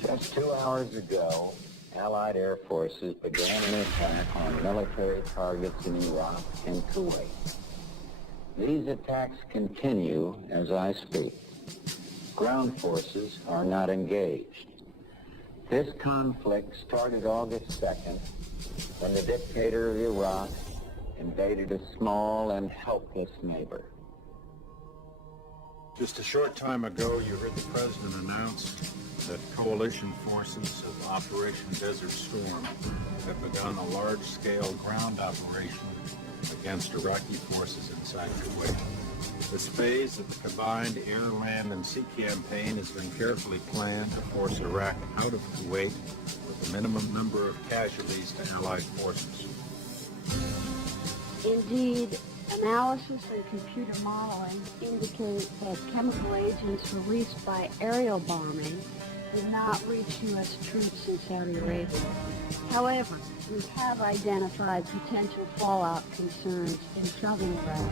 Just 2 hours ago, Allied Air Forces began an attack on military targets in Iraq and Kuwait. These attacks continue as I speak. Ground forces are not engaged. This conflict started August 2nd when the dictator of Iraq invaded a small and helpless neighbor. Just a short time ago, you heard the president announce that coalition forces of Operation Desert Storm have begun a large-scale ground operation against Iraqi forces inside Kuwait. This phase of the combined air, land, and sea campaign has been carefully planned to force Iraq out of Kuwait with a minimum number of casualties to Allied forces. Indeed, analysis and computer modeling indicate that chemical agents released by aerial bombing did not reach U.S. troops in Saudi Arabia. However, we have identified potential fallout concerns in southern Iraq,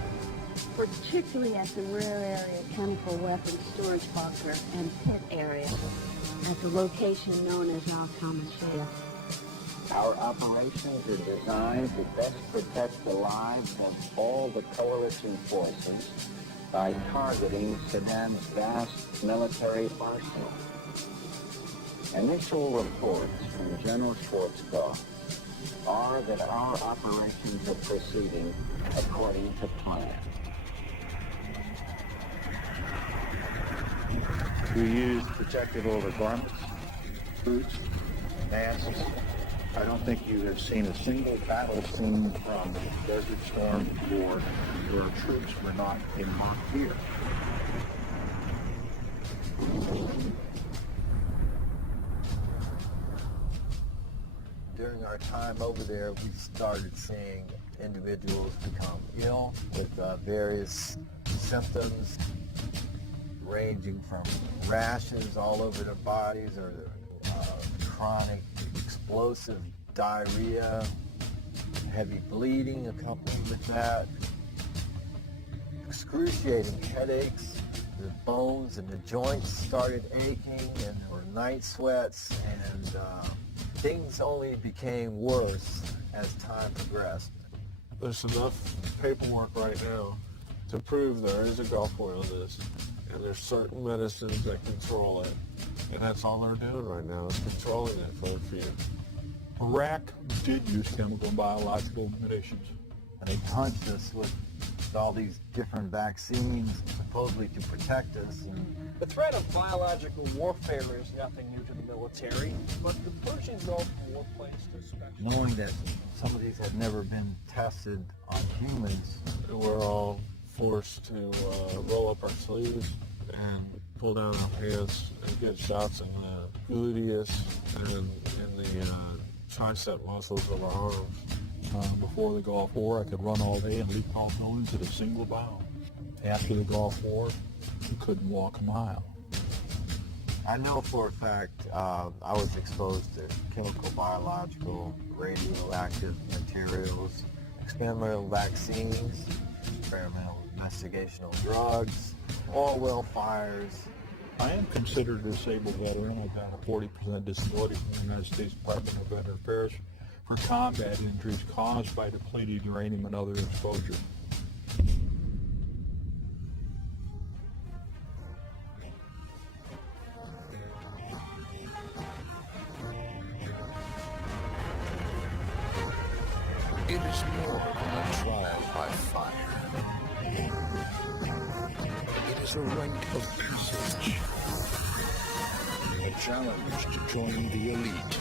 particularly at the rare area chemical weapons storage bunker and pit area at the location known as Al-Qamishiyah. Our operations are designed to best protect the lives of all the coalition forces by targeting Saddam's vast military arsenal. Initial reports from General Schwarzkopf are that our operations are proceeding according to plan. We use protective overgarments, boots, masks. I don't think you have seen a single battle scene from Desert Storm before where our troops were not in mock gear. During our time over there, we started seeing individuals become ill with various symptoms ranging from rashes all over their bodies or chronic explosive diarrhea, heavy bleeding accompanied with that, excruciating headaches, the bones and the joints started aching, and there were night sweats, and things only became worse as time progressed. There's enough paperwork right now to prove there is a Gulf War illness, and there's certain medicines that control it. And that's all they're doing right now, is controlling it for you. Iraq did use chemical and biological munitions. And they punched us with all these different vaccines supposedly to protect us. And the threat of biological warfare is nothing new to the military, but the Persian Gulf War placed a special... Knowing that some of these had never been tested on humans, we're all forced to roll up our sleeves and pull down our pants and get shots in the gluteus and in the tricep muscles of our arms. Before the Gulf War, I could run all day and leap tall buildings at a single bound. After the Gulf War, you couldn't walk a mile. I know for a fact I was exposed to chemical, biological, radioactive materials, experimental vaccines, experimental investigational drugs, oil well fires. I am considered a disabled veteran. I've got a 40% disability from the United States Department of Veteran Affairs for combat injuries caused by depleted uranium and other exposure. It is more than a trial by fire. It is a rite of passage. A challenge to join the elite.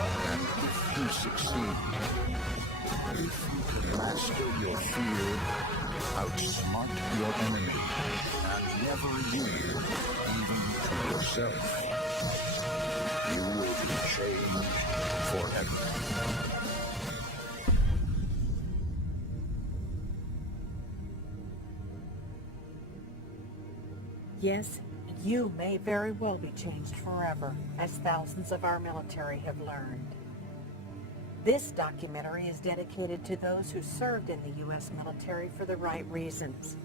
And if you succeed, if you can master your fear, outsmart your enemy, and never yield even to yourself, you will be changed forever. Yes, you may very well be changed forever, as thousands of our military have learned. This documentary is dedicated to those who served in the U.S. military for the right reasons,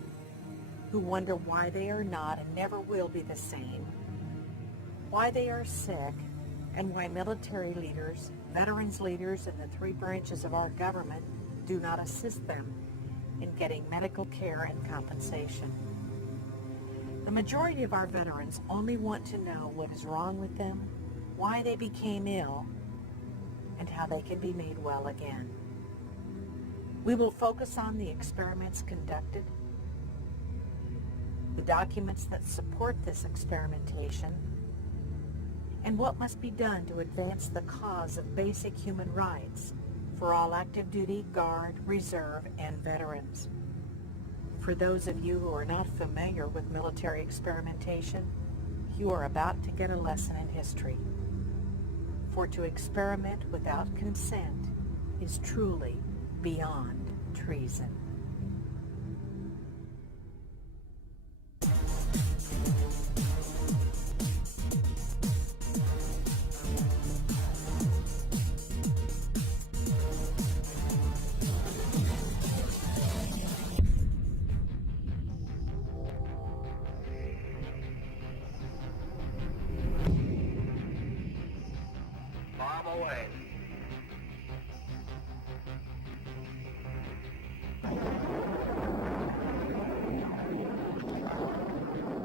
who wonder why they are not and never will be the same, why they are sick, and why military leaders, veterans leaders, and the three branches of our government do not assist them in getting medical care and compensation. The majority of our veterans only want to know what is wrong with them, why they became ill, and how they can be made well again. We will focus on the experiments conducted, the documents that support this experimentation, and what must be done to advance the cause of basic human rights for all active duty, Guard, Reserve, and veterans. For those of you who are not familiar with military experimentation, you are about to get a lesson in history. For to experiment without consent is truly beyond treason. Bomb away.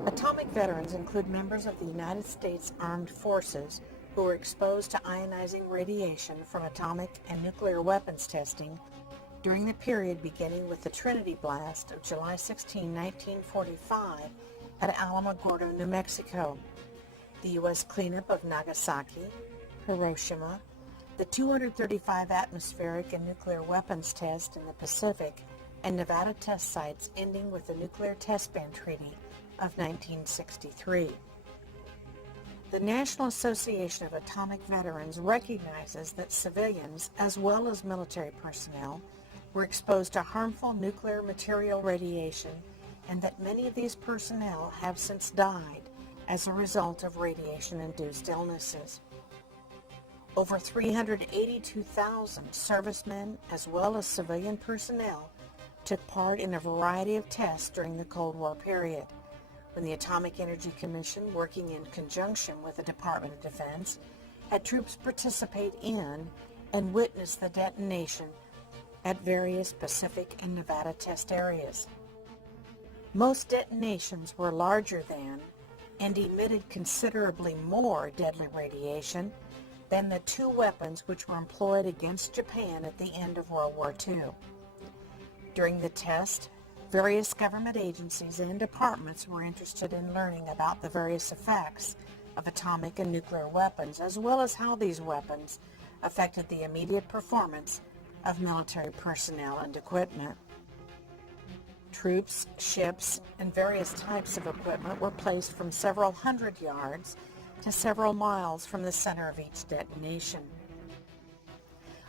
Atomic veterans include members of the United States Armed Forces who were exposed to ionizing radiation from atomic and nuclear weapons testing during the period beginning with the Trinity blast of July 16, 1945 at Alamogordo, New Mexico, the U.S. cleanup of Nagasaki, Hiroshima, the 235 atmospheric and nuclear weapons test in the Pacific, and Nevada test sites ending with the Nuclear Test Ban Treaty of 1963. The National Association of Atomic Veterans recognizes that civilians, as well as military personnel, were exposed to harmful nuclear material radiation, and that many of these personnel have since died as a result of radiation-induced illnesses. Over 382,000 servicemen, as well as civilian personnel, took part in a variety of tests during the Cold War period, when the Atomic Energy Commission, working in conjunction with the Department of Defense, had troops participate in and witness the detonation at various Pacific and Nevada test areas. Most detonations were larger than and emitted considerably more deadly radiation than the two weapons which were employed against Japan at the end of World War II. During the test, various government agencies and departments were interested in learning about the various effects of atomic and nuclear weapons, as well as how these weapons affected the immediate performance of military personnel and equipment. Troops, ships, and various types of equipment were placed from several hundred yards to several miles from the center of each detonation.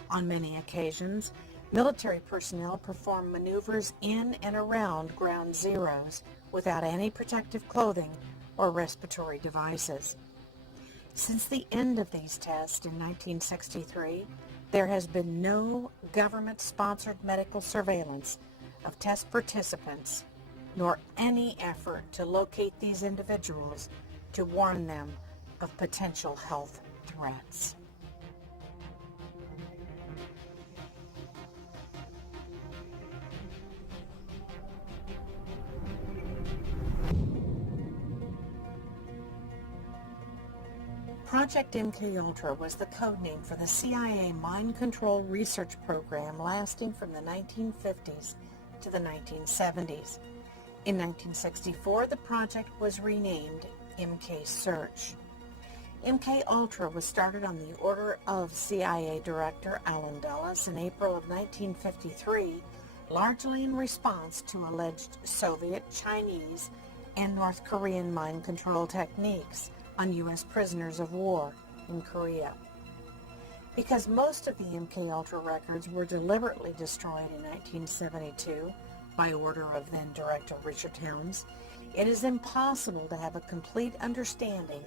On many occasions, military personnel performed maneuvers in and around ground zeros without any protective clothing or respiratory devices. Since the end of these tests in 1963, there has been no government-sponsored medical surveillance of test participants, nor any effort to locate these individuals to warn them of potential health threats. Project MKUltra was the code name for the CIA mind control research program lasting from the 1950s to the 1970s. In 1964, the project was renamed MK Search. MKUltra was started on the order of CIA Director Allen Dulles in April of 1953, largely in response to alleged Soviet, Chinese, and North Korean mind control techniques on U.S. prisoners of war in Korea. Because most of the MKUltra records were deliberately destroyed in 1972 by order of then Director Richard Helms, it is impossible to have a complete understanding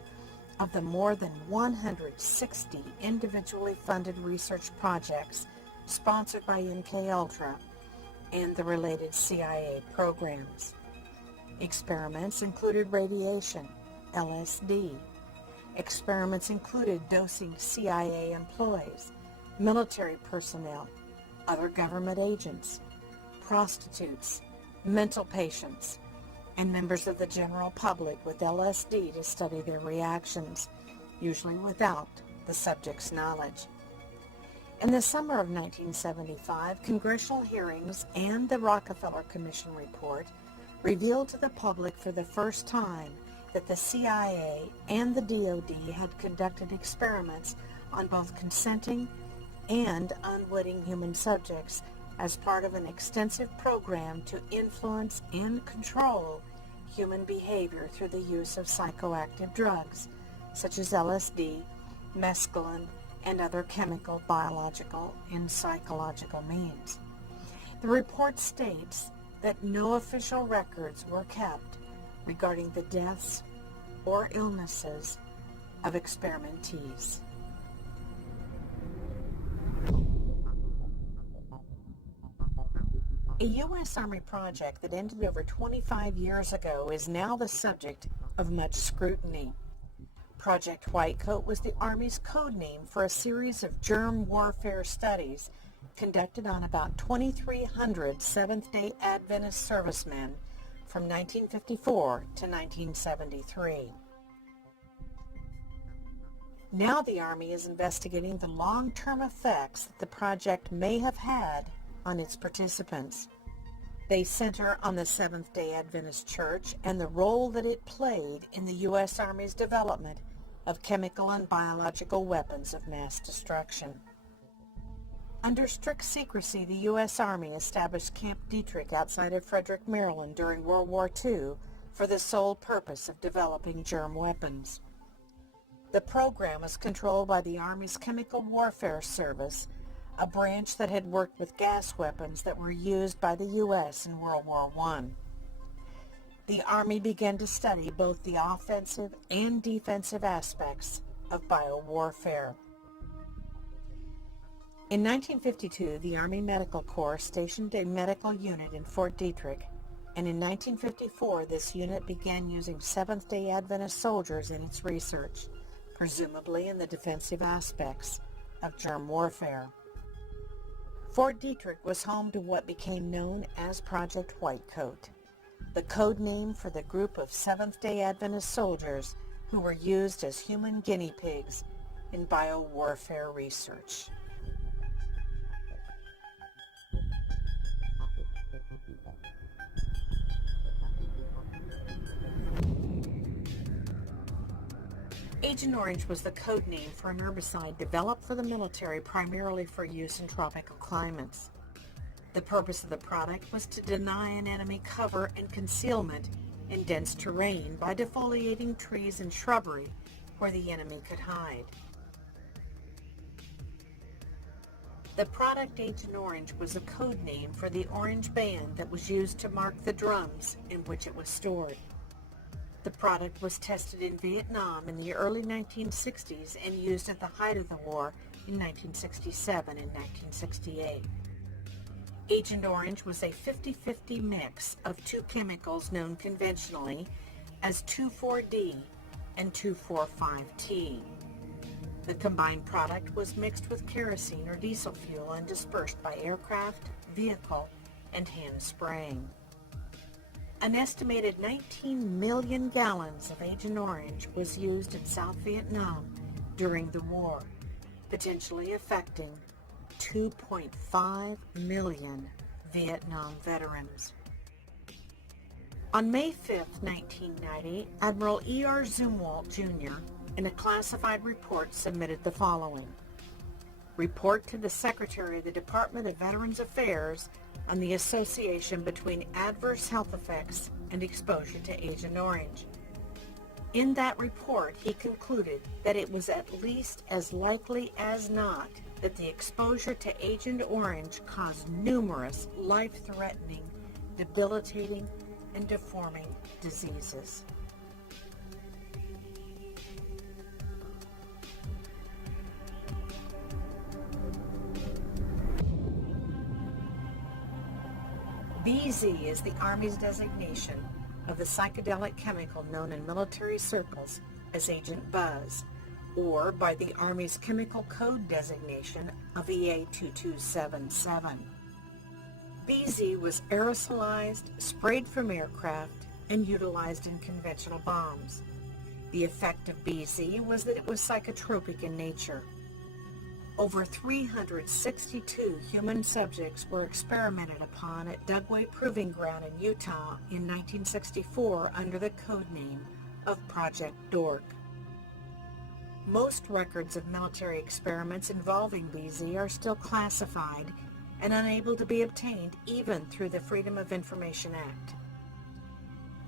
of the more than 160 individually funded research projects sponsored by MKUltra and the related CIA programs. Experiments included radiation, LSD, Experiments included dosing CIA employees, military personnel, other government agents, prostitutes, mental patients, and members of the general public with LSD to study their reactions, usually without the subject's knowledge. In the summer of 1975, congressional hearings and the Rockefeller Commission report revealed to the public for the first time that the CIA and the DoD had conducted experiments on both consenting and unwitting human subjects as part of an extensive program to influence and control human behavior through the use of psychoactive drugs such as LSD, mescaline, and other chemical, biological, and psychological means. The report states that no official records were kept regarding the deaths or illnesses of experimentees. A U.S. Army project that ended over 25 years ago is now the subject of much scrutiny. Project Whitecoat was the Army's code name for a series of germ warfare studies conducted on about 2,300 Seventh-day Adventist servicemen from 1954 to 1973. Now the Army is investigating the long-term effects that the project may have had on its participants. They center on the Seventh-day Adventist Church and the role that it played in the U.S. Army's development of chemical and biological weapons of mass destruction. Under strict secrecy, the U.S. Army established Camp Detrick outside of Frederick, Maryland during World War II for the sole purpose of developing germ weapons. The program was controlled by the Army's Chemical Warfare Service, a branch that had worked with gas weapons that were used by the U.S. in World War I. The Army began to study both the offensive and defensive aspects of biowarfare. In 1952, the Army Medical Corps stationed a medical unit in Fort Detrick, and in 1954, this unit began using Seventh-day Adventist soldiers in its research, presumably in the defensive aspects of germ warfare. Fort Detrick was home to what became known as Project Whitecoat, the code name for the group of Seventh-day Adventist soldiers who were used as human guinea pigs in biowarfare research. Agent Orange was the code name for an herbicide developed for the military primarily for use in tropical climates. The purpose of the product was to deny an enemy cover and concealment in dense terrain by defoliating trees and shrubbery where the enemy could hide. The product Agent Orange was a code name for the orange band that was used to mark the drums in which it was stored. The product was tested in Vietnam in the early 1960s and used at the height of the war in 1967 and 1968. Agent Orange was a 50-50 mix of two chemicals known conventionally as 2,4-D and 2,4,5-T. The combined product was mixed with kerosene or diesel fuel and dispersed by aircraft, vehicle, and hand spraying. An estimated 19 million gallons of Agent Orange was used in South Vietnam during the war, potentially affecting 2.5 million Vietnam veterans. On May 5, 1990, Admiral E.R. Zumwalt, Jr., in a classified report submitted the following. Report to the Secretary of the Department of Veterans Affairs on the association between adverse health effects and exposure to Agent Orange. In that report, he concluded that it was at least as likely as not that the exposure to Agent Orange caused numerous life-threatening, debilitating, and deforming diseases. BZ is the Army's designation of the psychedelic chemical known in military circles as Agent Buzz, or by the Army's chemical code designation of EA-2277. BZ was aerosolized, sprayed from aircraft, and utilized in conventional bombs. The effect of BZ was that it was psychotropic in nature. Over 362 human subjects were experimented upon at Dugway Proving Ground in Utah in 1964 under the code name of Project Dork. Most records of military experiments involving BZ are still classified and unable to be obtained even through the Freedom of Information Act.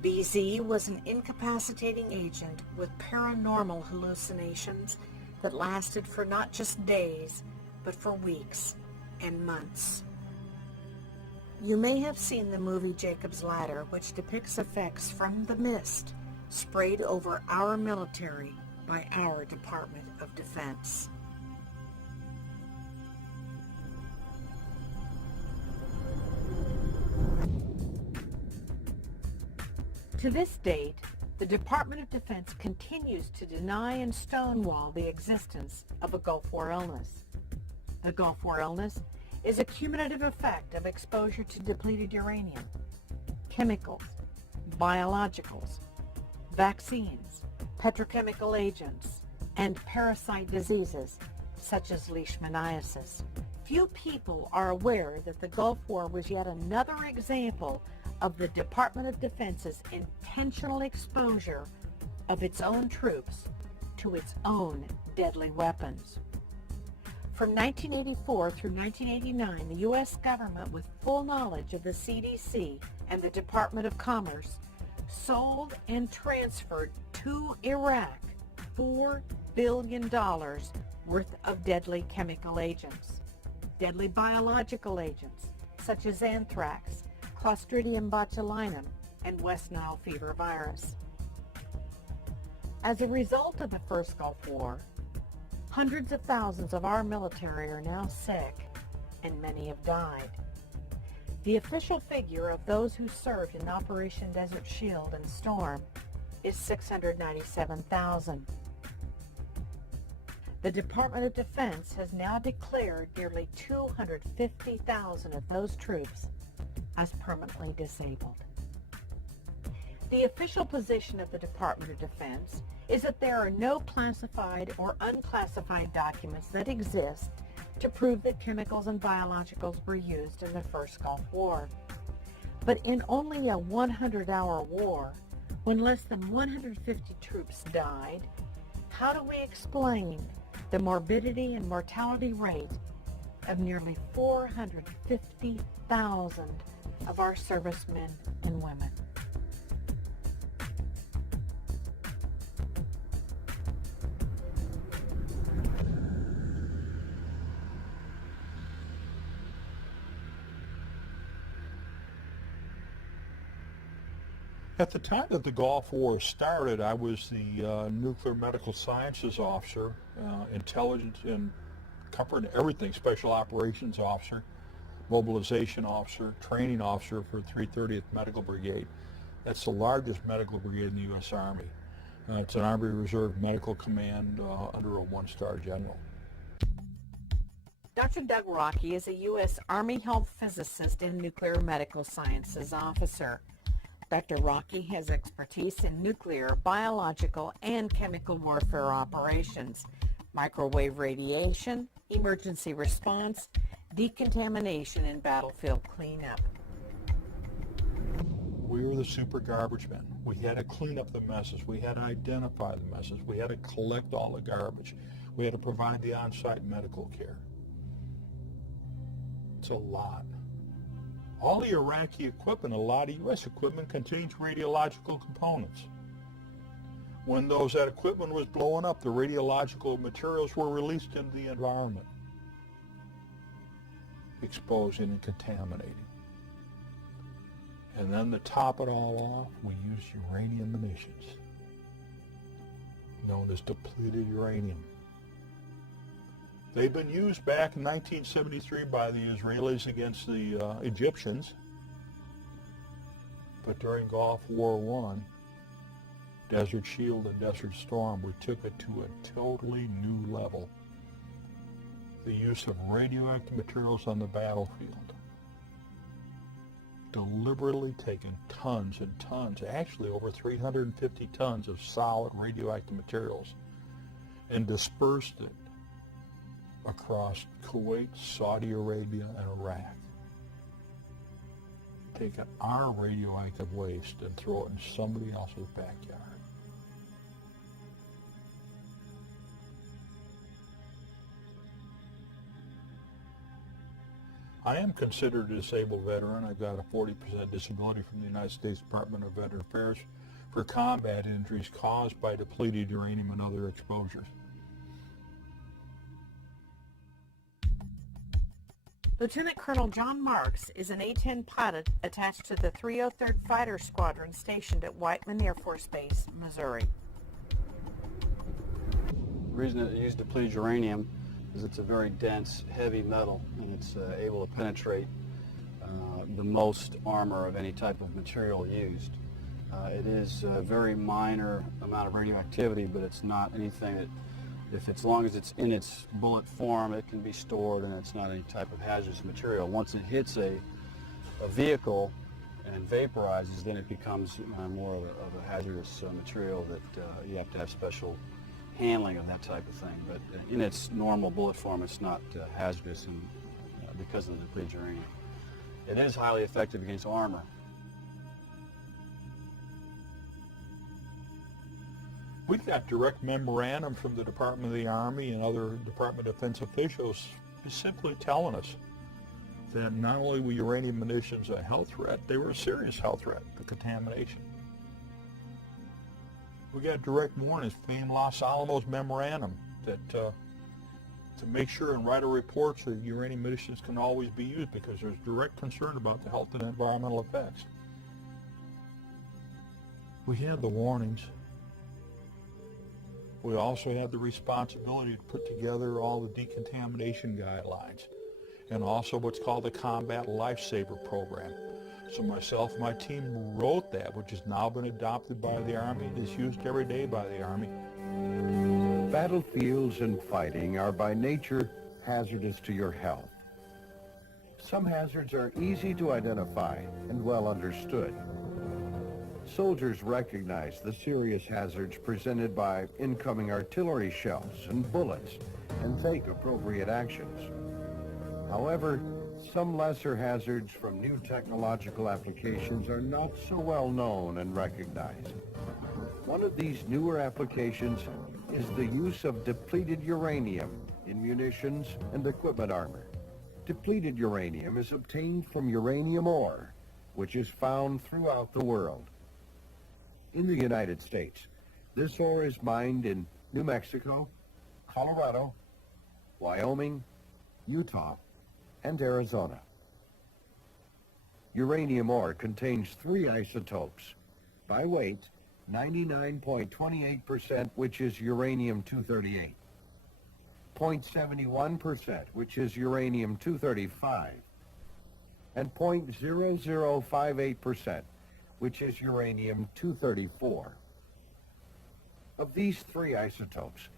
BZ was an incapacitating agent with paranormal hallucinations that lasted for not just days, but for weeks and months. You may have seen the movie Jacob's Ladder, which depicts effects from the mist sprayed over our military by our Department of Defense. To this date, the Department of Defense continues to deny and stonewall the existence of a Gulf War illness. The Gulf War illness is a cumulative effect of exposure to depleted uranium, chemicals, biologicals, vaccines, petrochemical agents, and parasite diseases such as leishmaniasis. Few people are aware that the Gulf War was yet another example of the Department of Defense's intentional exposure of its own troops to its own deadly weapons. From 1984 through 1989, the U.S. government, with full knowledge of the CDC and the Department of Commerce, sold and transferred to Iraq $4 billion worth of deadly chemical agents, deadly biological agents such as anthrax, Clostridium botulinum, and West Nile fever virus. As a result of the first Gulf War, hundreds of thousands of our military are now sick, and many have died. The official figure of those who served in Operation Desert Shield and Storm is 697,000. The Department of Defense has now declared nearly 250,000 of those troops as permanently disabled. The official position of the Department of Defense is that there are no classified or unclassified documents that exist to prove that chemicals and biologicals were used in the first Gulf War. But in only a 100-hour war, when less than 150 troops died, how do we explain the morbidity and mortality rate of nearly 450,000 of our servicemen and women? At the time that the Gulf War started, I was the nuclear medical sciences officer, intelligence and comfort and everything, special operations officer, mobilization officer, training officer for 330th Medical Brigade. That's the largest medical brigade in the U.S. Army. It's an Army Reserve Medical Command under a one-star general. Dr. Doug Rocky is a U.S. Army Health Physicist and Nuclear Medical Sciences Officer. Dr. Rocky has expertise in nuclear, biological, and chemical warfare operations, microwave radiation, emergency response, decontamination, and battlefield cleanup. We were the super garbage men. We had to clean up the messes. We had to identify the messes. We had to collect all the garbage. We had to provide the on-site medical care. It's a lot. All the Iraqi equipment, a lot of U.S. equipment, contains radiological components. When that equipment was blowing up, the radiological materials were released into the environment, exposing and contaminating. And then to top it all off, we used uranium munitions, known as depleted uranium. They've been used back in 1973 by the Israelis against the Egyptians. But during Gulf War I, Desert Shield and Desert Storm, we took it to a totally new level. The use of radioactive materials on the battlefield. Deliberately taking tons and tons, actually over 350 tons of solid radioactive materials, and dispersed it across Kuwait, Saudi Arabia, and Iraq. Taking our radioactive waste and throw it in somebody else's backyard. I am considered a disabled veteran. I've got a 40% disability from the United States Department of Veteran Affairs for combat injuries caused by depleted uranium and other exposures. Lieutenant Colonel John Marks is an A-10 pilot attached to the 303rd Fighter Squadron stationed at Whiteman Air Force Base, Missouri. The reason it used depleted uranium is it's a very dense, heavy metal, and it's able to penetrate the most armor of any type of material used. It is a very minor amount of radioactivity, but it's not anything that, as long as it's in its bullet form, it can be stored, and it's not any type of hazardous material. Once it hits a vehicle and vaporizes, then it becomes more of a hazardous material that you have to have special handling of that type of thing. But in its normal bullet form, it's not hazardous and, because of the depleted uranium. It is highly effective against armor. We've got direct memorandum from the Department of the Army and other Department of Defense officials simply telling us that not only were uranium munitions a health threat, they were a serious health threat, the contamination. We got direct warnings from Los Alamos memorandum that to make sure and write a report so that uranium munitions can always be used, because there's direct concern about the health and environmental effects. We had the warnings. We also had the responsibility to put together all the decontamination guidelines and also what's called the Combat Lifesaver Program. So myself and my team wrote that, which has now been adopted by the Army and is used every day by the Army. Battlefields and fighting are by nature hazardous to your health. Some hazards are easy to identify and well understood. Soldiers recognize the serious hazards presented by incoming artillery shells and bullets and take appropriate actions. However, some lesser hazards from new technological applications are not so well known and recognized. One of these newer applications is the use of depleted uranium in munitions and equipment armor. Depleted uranium is obtained from uranium ore, which is found throughout the world. In the United States, this ore is mined in New Mexico, Colorado, Wyoming, Utah, and Arizona. Uranium ore contains 3 isotopes. By weight, 99.28%, which is uranium-238, 0.71%, which is uranium-235, and 0.0058%, which is uranium-234. Of these 3 isotopes,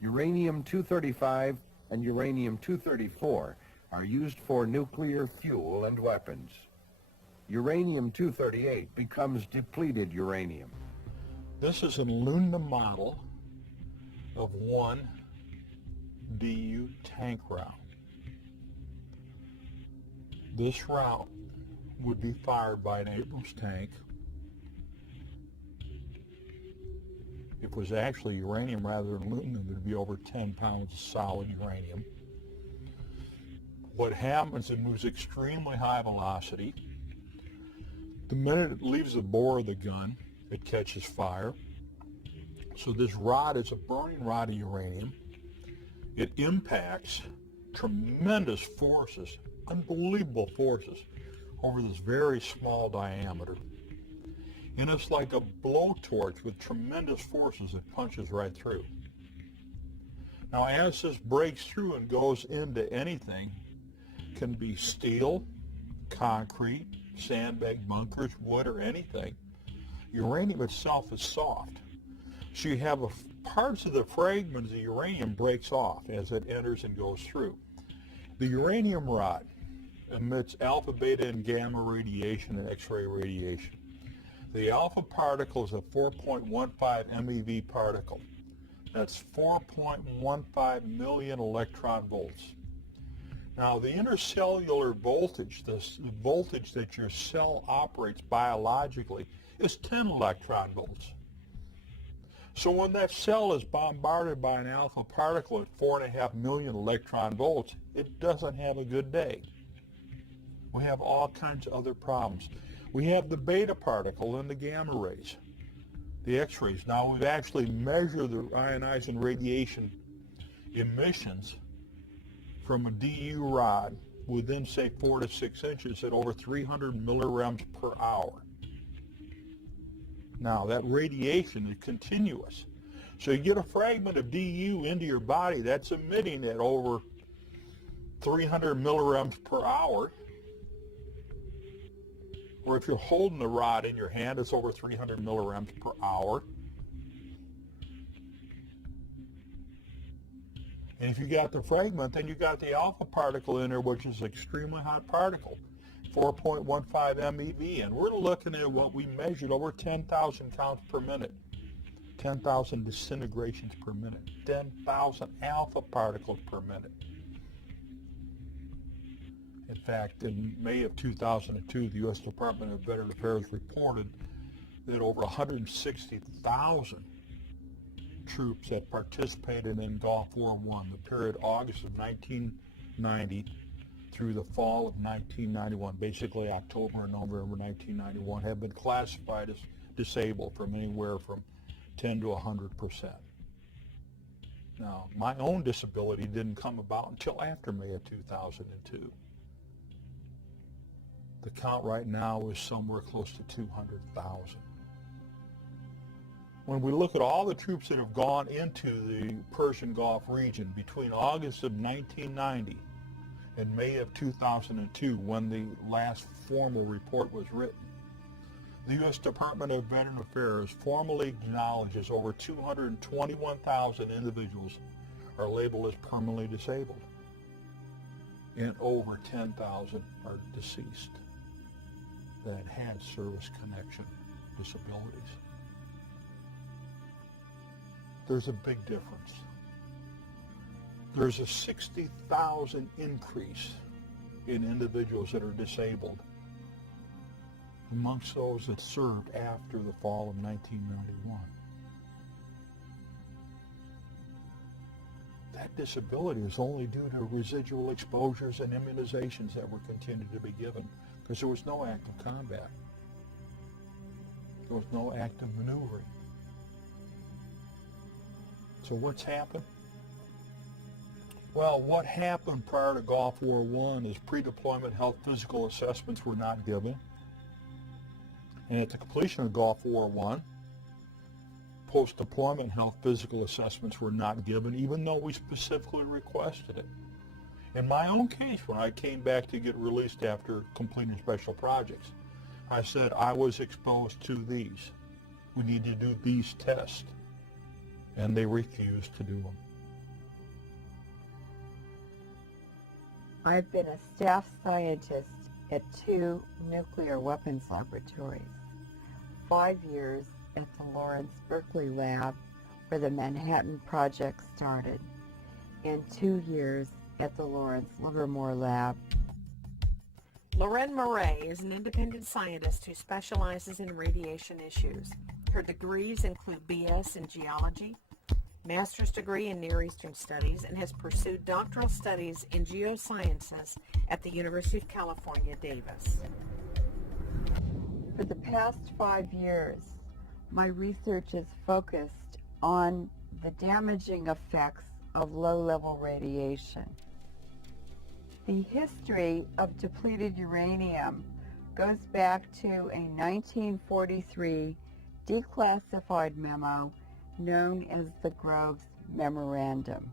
uranium-235 and uranium-234 are used for nuclear fuel and weapons. Uranium-238 becomes depleted uranium. This is an aluminum model of 1 DU tank round. This round would be fired by an Abrams tank. If it was actually uranium rather than aluminum, it would be over 10 pounds of solid uranium. What happens, it moves extremely high velocity. The minute it leaves the bore of the gun, it catches fire. So this rod is a burning rod of uranium. It impacts tremendous forces, unbelievable forces, over this very small diameter. And it's like a blowtorch with tremendous forces. It punches right through. Now, as this breaks through and goes into anything, can be steel, concrete, sandbag bunkers, wood, or anything. Uranium itself is soft. So you have parts of the fragment of the uranium breaks off as it enters and goes through. The uranium rod emits alpha, beta, and gamma radiation and X-ray radiation. The alpha particle is a 4.15 MeV particle. That's 4.15 million electron volts. Now, the intercellular voltage, the voltage that your cell operates biologically, is 10 electron volts. So when that cell is bombarded by an alpha particle at 4.5 million electron volts, it doesn't have a good day. We have all kinds of other problems. We have the beta particle and the gamma rays, the X-rays. Now, we've actually measured the ionizing radiation emissions from a DU rod within, say, 4 to 6 inches at over 300 millirems per hour. Now, that radiation is continuous. So you get a fragment of DU into your body that's emitting at over 300 millirems per hour. Or if you're holding the rod in your hand, it's over 300 millirems per hour. And if you got the fragment, then you got the alpha particle in there, which is an extremely hot particle, 4.15 MeV. And we're looking at what we measured over 10,000 counts per minute, 10,000 disintegrations per minute, 10,000 alpha particles per minute. In fact, in May of 2002, the U.S. Department of Veteran Affairs reported that over 160,000 troops that participated in Gulf War I, the period August of 1990 through the fall of 1991, basically October and November 1991, have been classified as disabled from anywhere from 10 to 100%. Now, my own disability didn't come about until after May of 2002. The count right now is somewhere close to 200,000. When we look at all the troops that have gone into the Persian Gulf region between August of 1990 and May of 2002, when the last formal report was written, the U.S. Department of Veteran Affairs formally acknowledges over 221,000 individuals are labeled as permanently disabled, and over 10,000 are deceased that had service connection disabilities. There's a big difference. There's a 60,000 increase in individuals that are disabled amongst those that served after the fall of 1991. That disability is only due to residual exposures and immunizations that were continued to be given, because there was no active combat. There was no active maneuvering. So what's happened? Well, what happened prior to Gulf War I is pre-deployment health physical assessments were not given. And at the completion of Gulf War I, post-deployment health physical assessments were not given, even though we specifically requested it. In my own case, when I came back to get released after completing special projects, I said I was exposed to these. We need to do these tests. And they refused to do them. I've been a staff scientist at 2 nuclear weapons laboratories, 5 years at the Lawrence Berkeley lab where the Manhattan Project started, and 2 years at the Lawrence Livermore lab. Lorraine Murray is an independent scientist who specializes in radiation issues. Her degrees include BS in geology, master's degree in Near Eastern Studies, and has pursued doctoral studies in geosciences at the University of California, Davis. For the past 5 years, my research is focused on the damaging effects of low-level radiation. The history of depleted uranium goes back to a 1943 declassified memo known as the Groves Memorandum.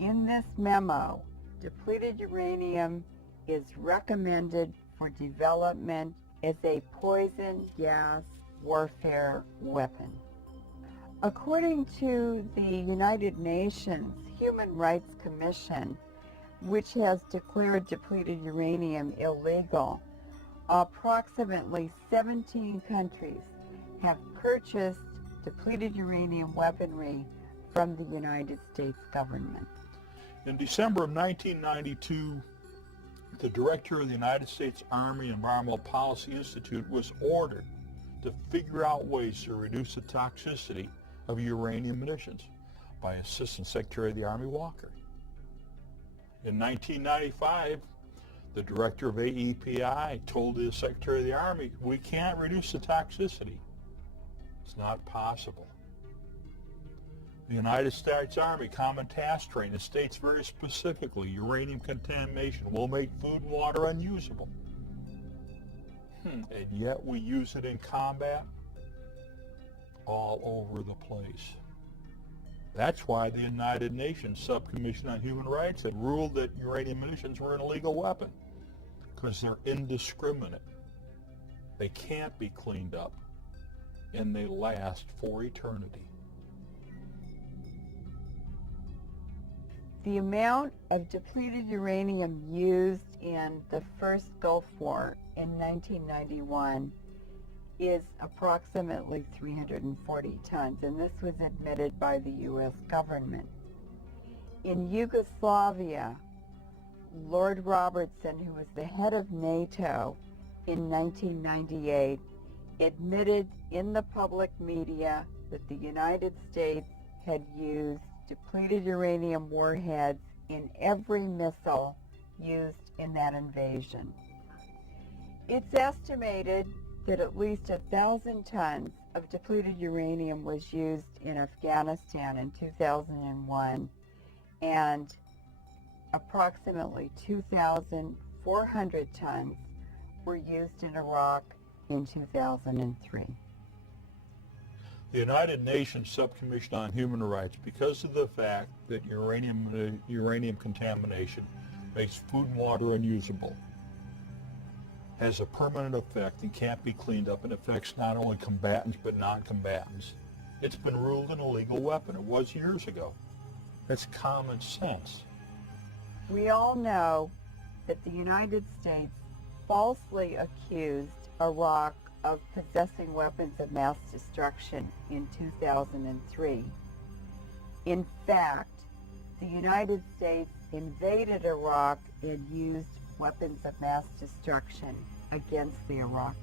In this memo, depleted uranium is recommended for development as a poison gas warfare weapon. According to the United Nations Human Rights Commission, which has declared depleted uranium illegal, approximately 17 countries have purchased depleted uranium weaponry from the United States government. In December of 1992, the director of the United States Army Environmental Policy Institute was ordered to figure out ways to reduce the toxicity of uranium munitions by Assistant Secretary of the Army Walker. In 1995, the director of AEPI told the Secretary of the Army, we can't reduce the toxicity. It's not possible. The United States Army Common Task Training states very specifically uranium contamination will make food and water unusable. And yet we use it in combat all over the place. That's why the United Nations Subcommission on Human Rights had ruled that uranium munitions were an illegal weapon, because they're indiscriminate. They can't be cleaned up, and they last for eternity. The amount of depleted uranium used in the first Gulf War in 1991 is approximately 340 tons, and this was admitted by the U.S. government. In Yugoslavia, Lord Robertson, who was the head of NATO in 1998, admitted in the public media that the United States had used depleted uranium warheads in every missile used in that invasion. It's estimated that at least 1,000 tons of depleted uranium was used in Afghanistan in 2001, and approximately 2,400 tons were used in Iraq in 2003. The United Nations Subcommission on Human Rights, because of the fact that uranium contamination makes food and water unusable, has a permanent effect and can't be cleaned up, and affects not only combatants but non-combatants. It's been ruled an illegal weapon. It was years ago. That's common sense. We all know that the United States falsely accused Iraq of possessing weapons of mass destruction in 2003. In fact, the United States invaded Iraq and used weapons of mass destruction against the Iraqis.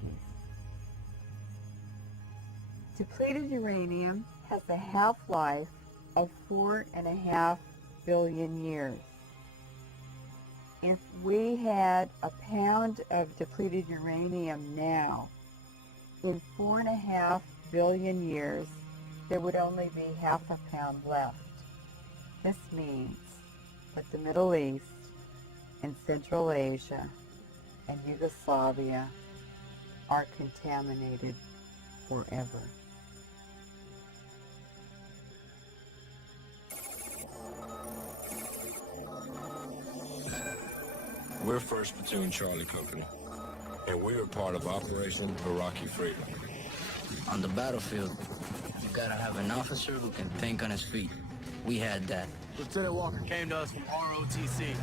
Depleted uranium has a half-life of 4.5 billion years. If we had a pound of depleted uranium now, in 4.5 billion years, there would only be half a pound left. This means that the Middle East and Central Asia and Yugoslavia are contaminated forever. We're 1st Platoon Charlie Company, and we were part of Operation Iraqi Freedom. On the battlefield, you gotta have an officer who can think on his feet. We had that. Lieutenant Walker came to us from ROTC.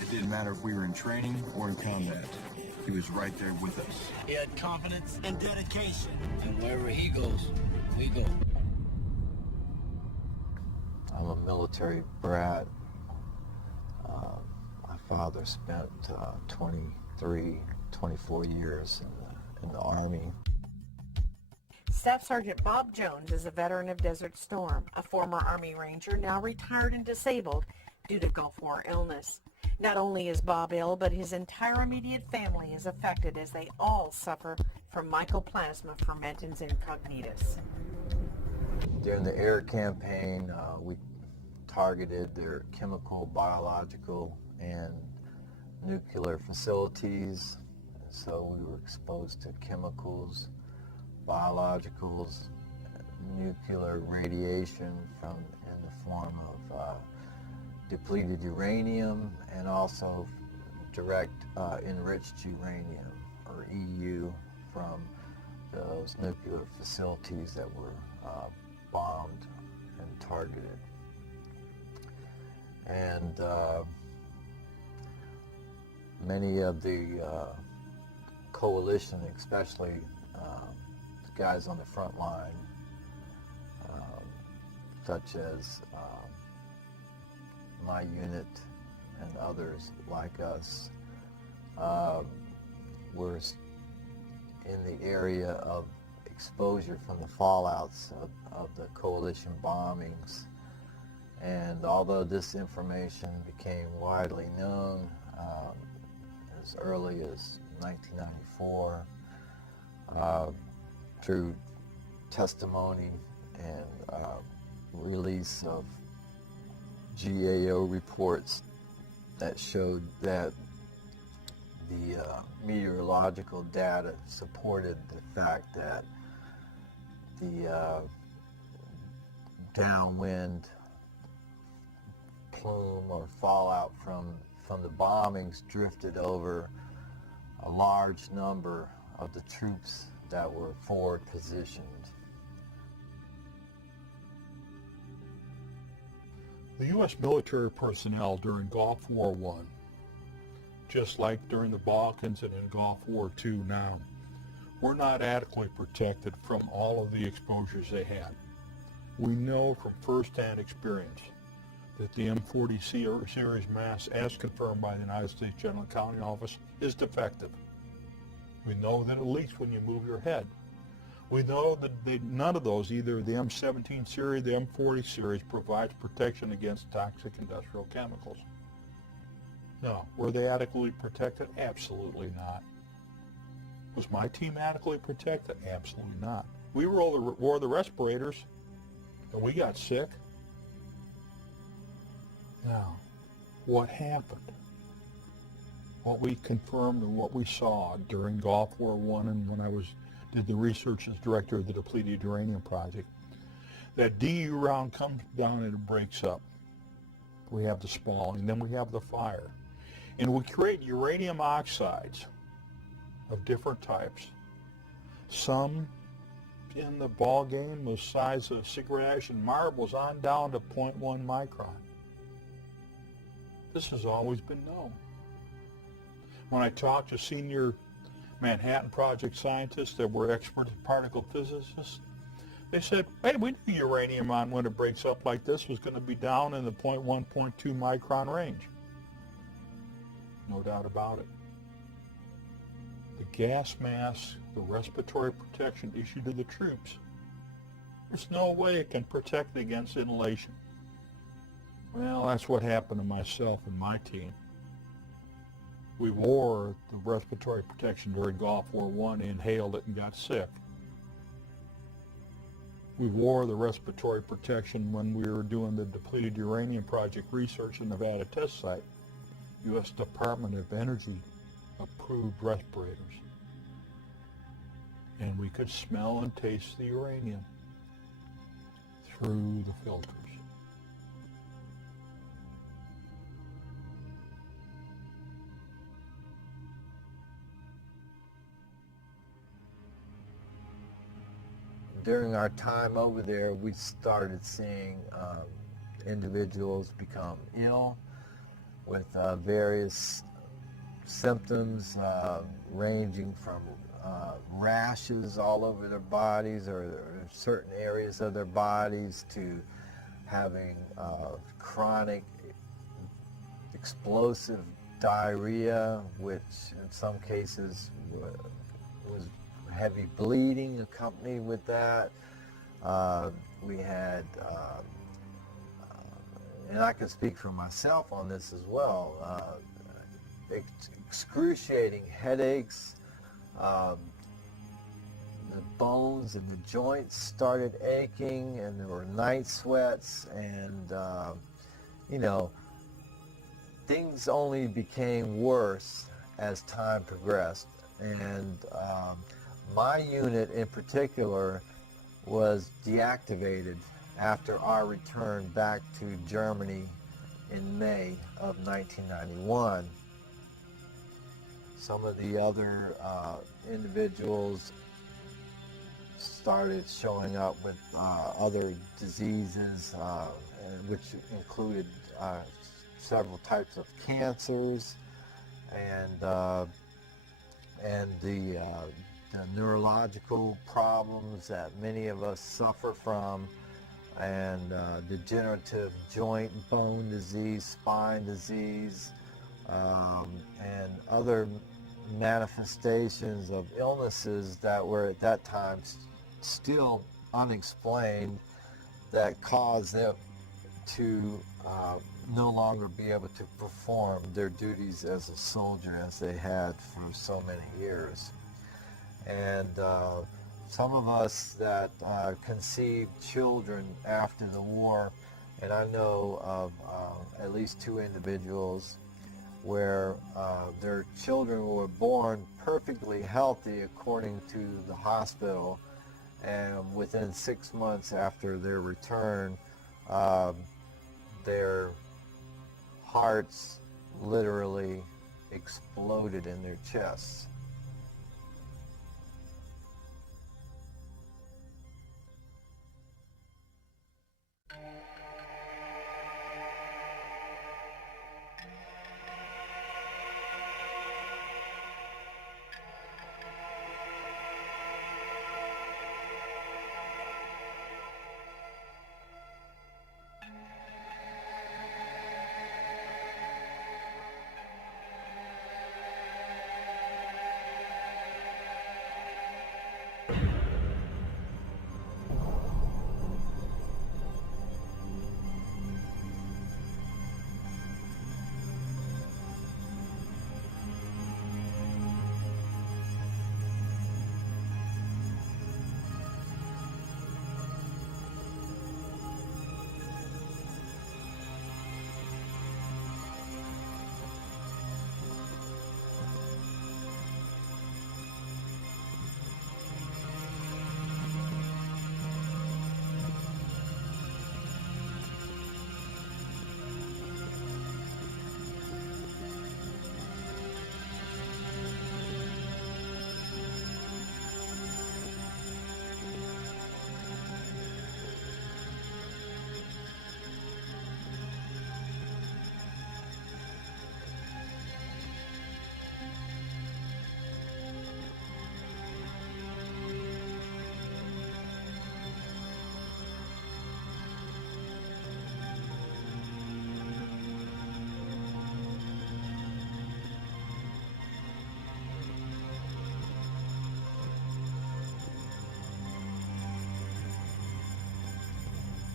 It didn't matter if we were in training or in combat. He was right there with us. He had confidence and dedication. And wherever he goes, we go. I'm a military brat. My father spent 24 years in the Army. Staff Sergeant Bob Jones is a veteran of Desert Storm, a former Army Ranger now retired and disabled due to Gulf War illness. Not only is Bob ill, but his entire immediate family is affected as they all suffer from Mycoplasma fermentans incognitus. During the air campaign, we targeted their chemical, biological, and nuclear facilities. And so we were exposed to chemicals, biologicals, nuclear radiation in the form of depleted uranium, and also direct enriched uranium, or EU, from those nuclear facilities that were bombed and targeted. And many of the coalition, especially the guys on the front line, such as my unit and others like us, were in the area of exposure from the fallouts of the coalition bombings. And although this information became widely known as early as 1994 through testimony and release of GAO reports that showed that the meteorological data supported the fact that the downwind plume or fallout from the bombings drifted over a large number of the troops that were forward positioned. The U.S. military personnel during Gulf War I, just like during the Balkans and in Gulf War II now, were not adequately protected from all of the exposures they had. We know from first-hand experience that the M40 series mask, as confirmed by the United States General Accounting Office, is defective. We know that it leaks when you move your head. We know that none of those, either the M17 series, the M40 series, provides protection against toxic industrial chemicals. No. Were they adequately protected? Absolutely not. Was my team adequately protected? Absolutely not. We wore the respirators, and we got sick. Now, what happened? What we confirmed and what we saw during Gulf War I and when I did the research as director of the depleted uranium project, that DU round comes down and it breaks up. We have the spalling, then we have the fire. And we create uranium oxides of different types. Some in the ball game the size of cigarette ash and marbles on down to 0.1 micron. This has always been known. When I talked to senior Manhattan Project scientists that were expert particle physicists, they said, hey, we knew uranium when it breaks up like this was going to be down in the 0.1, 0.2 micron range. No doubt about it. The gas mask, the respiratory protection issued to the troops, there's no way it can protect against inhalation. Well, that's what happened to myself and my team. We wore the respiratory protection during Gulf War I, inhaled it, and got sick. We wore the respiratory protection when we were doing the depleted uranium project research in Nevada test site. U.S. Department of Energy approved respirators. And we could smell and taste the uranium through the filters. During our time over there, we started seeing individuals become ill with various symptoms ranging from rashes all over their bodies or certain areas of their bodies to having chronic explosive diarrhea, which in some cases was heavy bleeding accompanied with that. We had, and I can speak for myself on this as well, excruciating headaches. The bones and the joints started aching, and there were night sweats, and things only became worse as time progressed. And my unit in particular was deactivated after our return back to Germany in May of 1991. some of the other individuals started showing up with other diseases, which included several types of cancers and the neurological problems that many of us suffer from, and degenerative joint bone disease, spine disease, and other manifestations of illnesses that were at that time still unexplained, that caused them to no longer be able to perform their duties as a soldier as they had for so many years. And some of us that conceived children after the war, and I know of at least 2 individuals where their children were born perfectly healthy according to the hospital, and within 6 months after their return, their hearts literally exploded in their chests.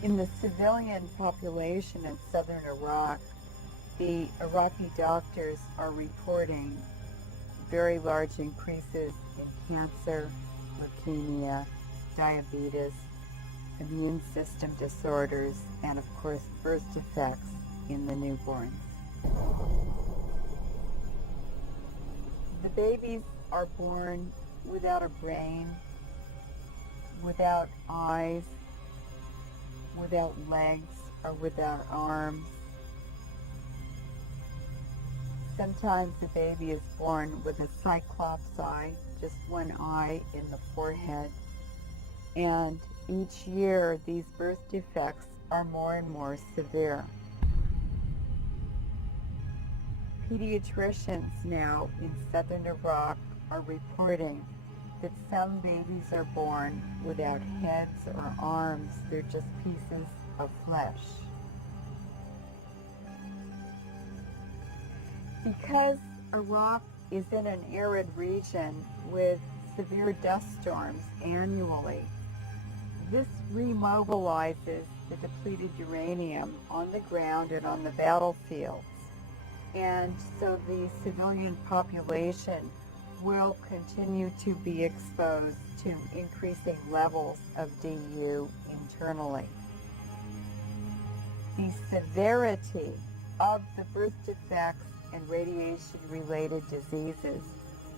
In the civilian population in southern Iraq, the Iraqi doctors are reporting very large increases in cancer, leukemia, diabetes, immune system disorders, and of course birth defects in the newborns. The babies are born without a brain, without eyes, without legs, or without arms. Sometimes the baby is born with a cyclops eye, just one eye in the forehead. And each year, these birth defects are more and more severe. Pediatricians now in southern Iraq are reporting that some babies are born without heads or arms. They're just pieces of flesh. Because Iraq is in an arid region with severe dust storms annually, this remobilizes the depleted uranium on the ground and on the battlefields. And so the civilian population will continue to be exposed to increasing levels of DU internally. The severity of the birth defects and radiation-related diseases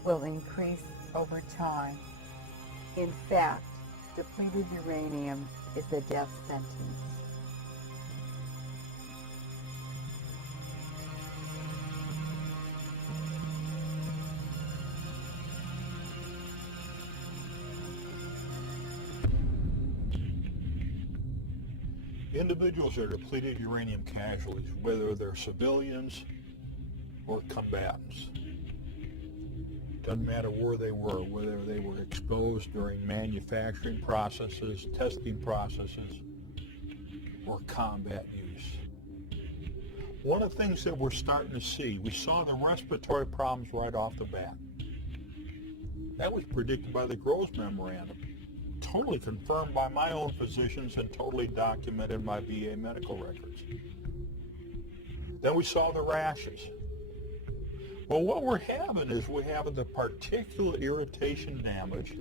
will increase over time. In fact, depleted uranium is a death sentence. Individuals are depleted uranium casualties, whether they're civilians or combatants. Doesn't matter where they were, whether they were exposed during manufacturing processes, testing processes, or combat use. One of the things that we're starting to see, we saw the respiratory problems right off the bat. That was predicted by the Groves Memorandum, totally confirmed by my own physicians and totally documented in my VA medical records. Then we saw the rashes. Well, what we're having is we have the particulate irritation damage,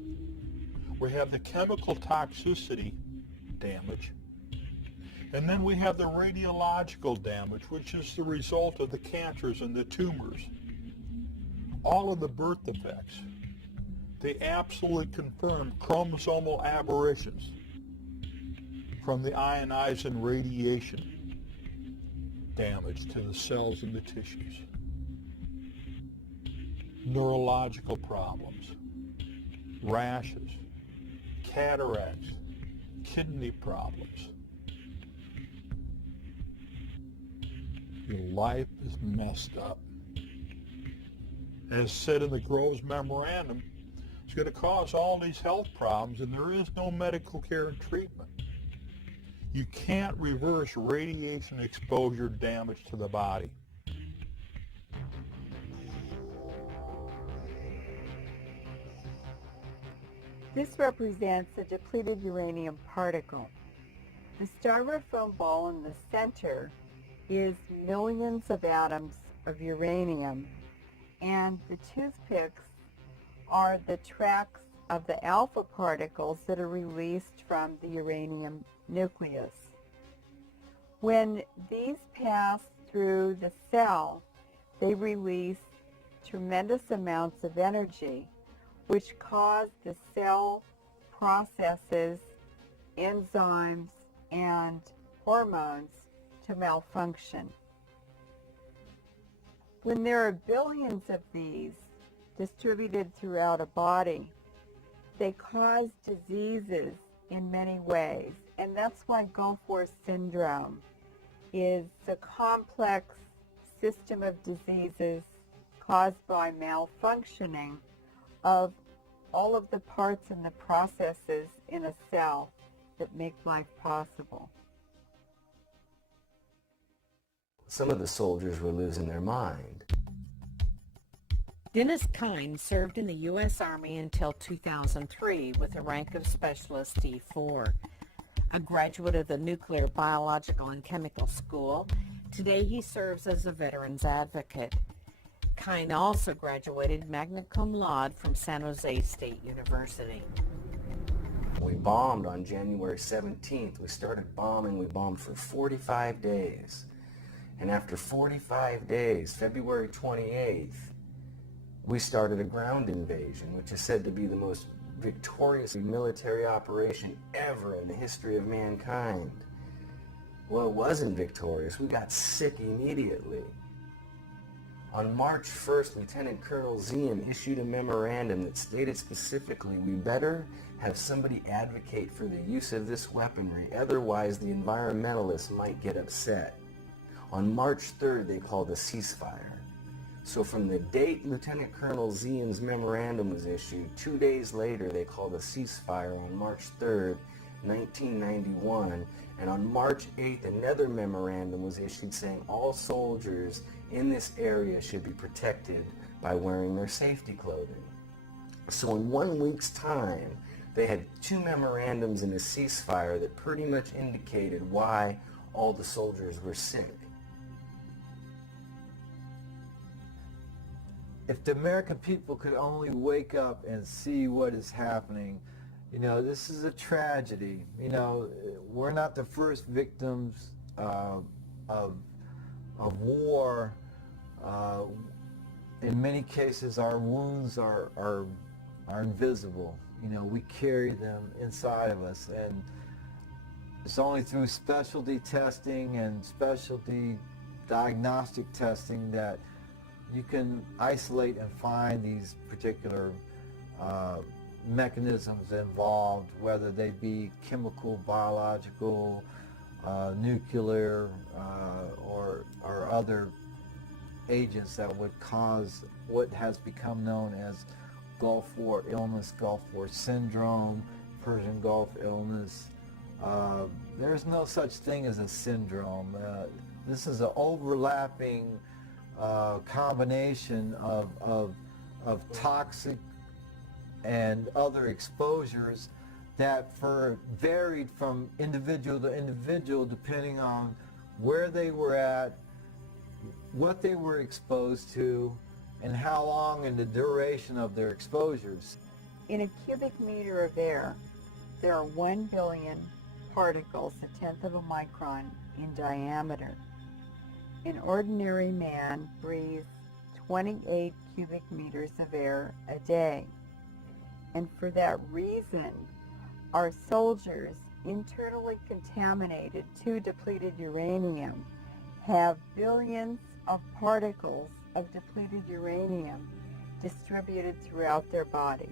we have the chemical toxicity damage, and then we have the radiological damage, which is the result of the cancers and the tumors. All of the birth defects. They absolutely confirm chromosomal aberrations from the ionizing radiation damage to the cells and the tissues. Neurological problems, rashes, cataracts, kidney problems. Your life is messed up. As said in the Groves Memorandum, it's going to cause all these health problems, and there is no medical care and treatment. You can't reverse radiation exposure damage to the body. This represents a depleted uranium particle. The styrofoam ball in the center is millions of atoms of uranium, and the toothpicks are the tracks of the alpha particles that are released from the uranium nucleus. When these pass through the cell, they release tremendous amounts of energy, which cause the cell processes, enzymes, and hormones to malfunction. When there are billions of these distributed throughout a body, they cause diseases in many ways, and that's why Gulf War syndrome is a complex system of diseases caused by malfunctioning of all of the parts and the processes in a cell that make life possible. Some of the soldiers were losing their mind. Dennis Kine served in the U.S. Army until 2003 with the rank of Specialist D4. A graduate of the Nuclear, Biological, and Chemical School, today he serves as a veterans advocate. Kine also graduated magna cum laude from San Jose State University. We bombed on January 17th. We started bombing. We bombed for 45 days. And after 45 days, February 28th, we started a ground invasion, which is said to be the most victorious military operation ever in the history of mankind. Well, it wasn't victorious. We got sick immediately. On March 1st, Lieutenant Colonel Zeam issued a memorandum that stated specifically, we better have somebody advocate for the use of this weaponry, otherwise the environmentalists might get upset. On March 3rd, they called a ceasefire. So from the date Lieutenant Colonel Zeam's memorandum was issued, 2 days later they called a ceasefire on March 3rd, 1991, and on March 8th another memorandum was issued saying all soldiers in this area should be protected by wearing their safety clothing. So in 1 week's time, they had 2 memorandums and a ceasefire that pretty much indicated why all the soldiers were sick. If the American people could only wake up and see what is happening, you know, this is a tragedy. You know, we're not the first victims of war. In many cases, our wounds are invisible. You know, we carry them inside of us, and it's only through specialty testing and specialty diagnostic testing that you can isolate and find these particular mechanisms involved, whether they be chemical, biological, nuclear or other agents that would cause what has become known as Gulf War illness, Gulf War syndrome, Persian Gulf illness. There's no such thing as a syndrome. This is an overlapping combination of toxic and other exposures that varied from individual to individual depending on where they were at, what they were exposed to, and how long and the duration of their exposures. In a cubic meter of air, there are 1 billion particles, a tenth of a micron in diameter. An ordinary man breathes 28 cubic meters of air a day. And for that reason, our soldiers, internally contaminated to depleted uranium, have billions of particles of depleted uranium distributed throughout their bodies.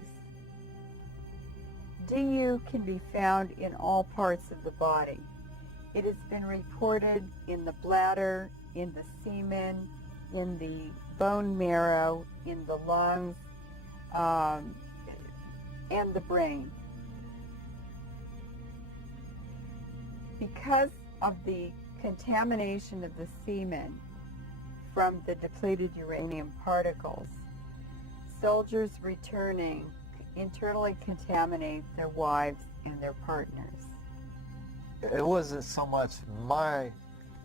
DU can be found in all parts of the body. It has been reported in the bladder, in the semen, in the bone marrow, in the lungs, and the brain. Because of the contamination of the semen from the depleted uranium particles, soldiers returning internally contaminate their wives and their partners. It wasn't so much my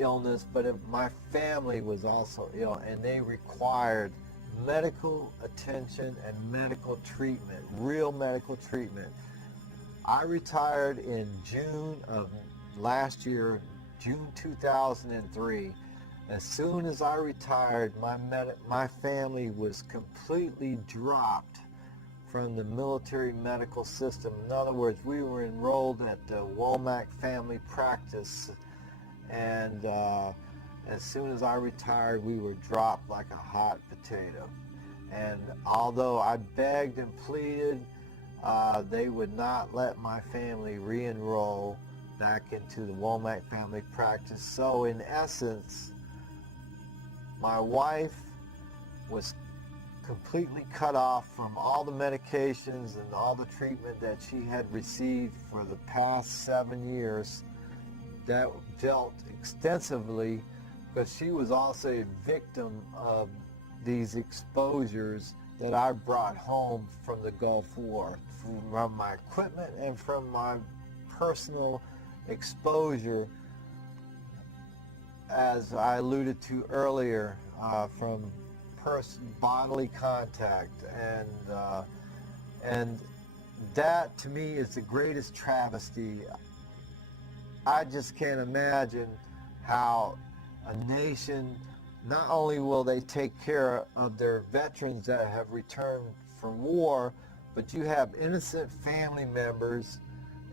illness, but my family was also ill, and they required medical attention and medical treatment, real medical treatment. I retired in June of last year, June 2003. As soon as I retired, my family was completely dropped from the military medical system. In other words, we were enrolled at the Womack Family Practice, and as soon as I retired, we were dropped like a hot potato. And although I begged and pleaded, they would not let my family re-enroll back into the Womack Family Practice. So in essence, my wife was completely cut off from all the medications and all the treatment that she had received for the past 7 years that dealt extensively, because she was also a victim of these exposures that I brought home from the Gulf War, from my equipment and from my personal exposure, as I alluded to earlier, from bodily contact, and that to me is the greatest travesty. I just can't imagine how a nation, not only will they take care of their veterans that have returned from war, but you have innocent family members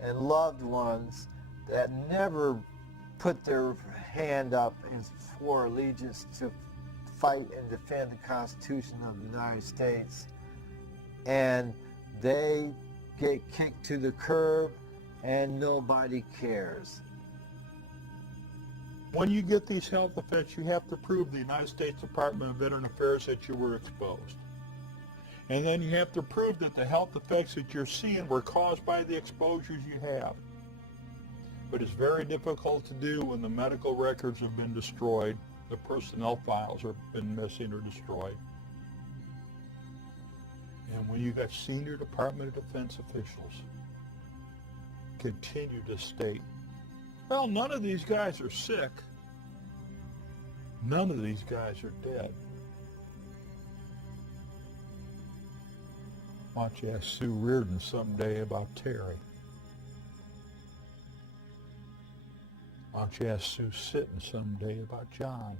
and loved ones that never put their hand up and swore allegiance to fight and defend the Constitution of the United States, and they get kicked to the curb and nobody cares. When you get these health effects, you have to prove the United States Department of Veteran Affairs that you were exposed. And then you have to prove that the health effects that you're seeing were caused by the exposures you have. But it's very difficult to do when the medical records have been destroyed, the personnel files have been missing or destroyed. And when you got senior Department of Defense officials continue to state, well, none of these guys are sick. None of these guys are dead. Why don't you ask Sue Reardon someday about Terry? Why don't you ask Sue Sitten someday about John?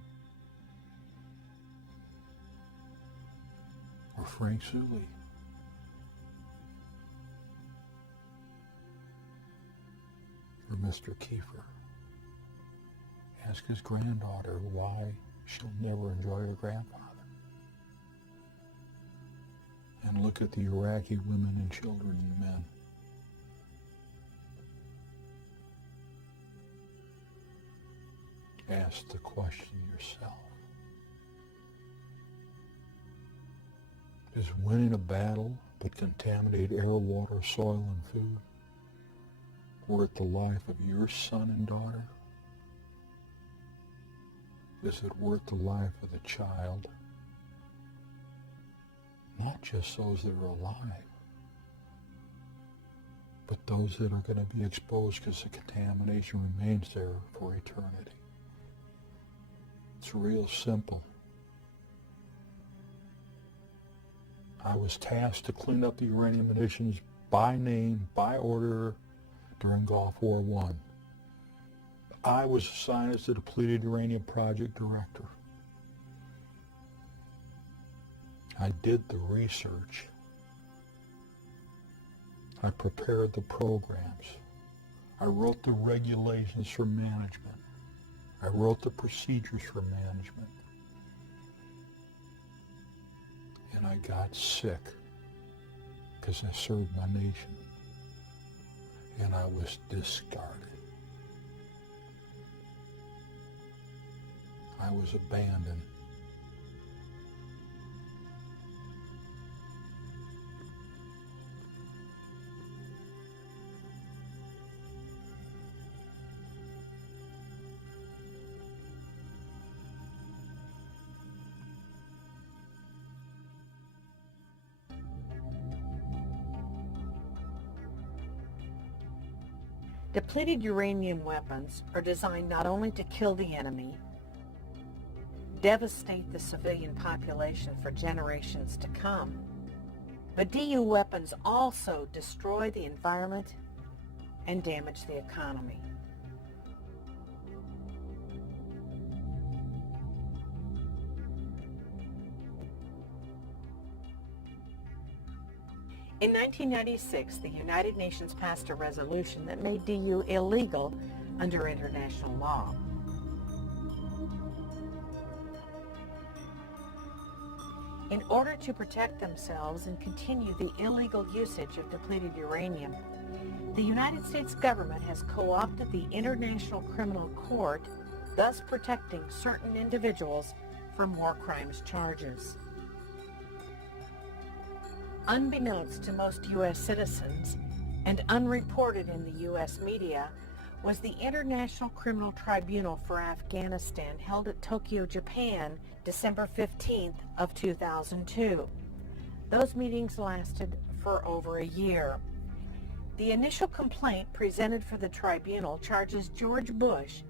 Or Frank Sully? Or Mr. Kiefer? Ask his granddaughter why she'll never enjoy her grandfather. And look at the Iraqi women and children and men. Ask the question yourself. Is winning a battle but contaminate air, water, soil, and food worth the life of your son and daughter? Is it worth the life of the child? Not just those that are alive, but those that are going to be exposed because the contamination remains there for eternity. It's real simple. I was tasked to clean up the uranium munitions by name, by order, during Gulf War I. I was assigned as the depleted uranium project director. I did the research. I prepared the programs. I wrote the regulations for management. I wrote the procedures for management. And I got sick because I served my nation. And I was discarded. I was abandoned. Depleted uranium weapons are designed not only to kill the enemy, devastate the civilian population for generations to come, but DU weapons also destroy the environment and damage the economy. In 1996, the United Nations passed a resolution that made DU illegal under international law. In order to protect themselves and continue the illegal usage of depleted uranium, the United States government has co-opted the International Criminal Court, thus protecting certain individuals from war crimes charges. Unbeknownst to most U.S. citizens and unreported in the U.S. media was the International Criminal Tribunal for Afghanistan held at Tokyo, Japan, December 15th of 2002. Those meetings lasted for over a year. The initial complaint presented for the tribunal charges George Bush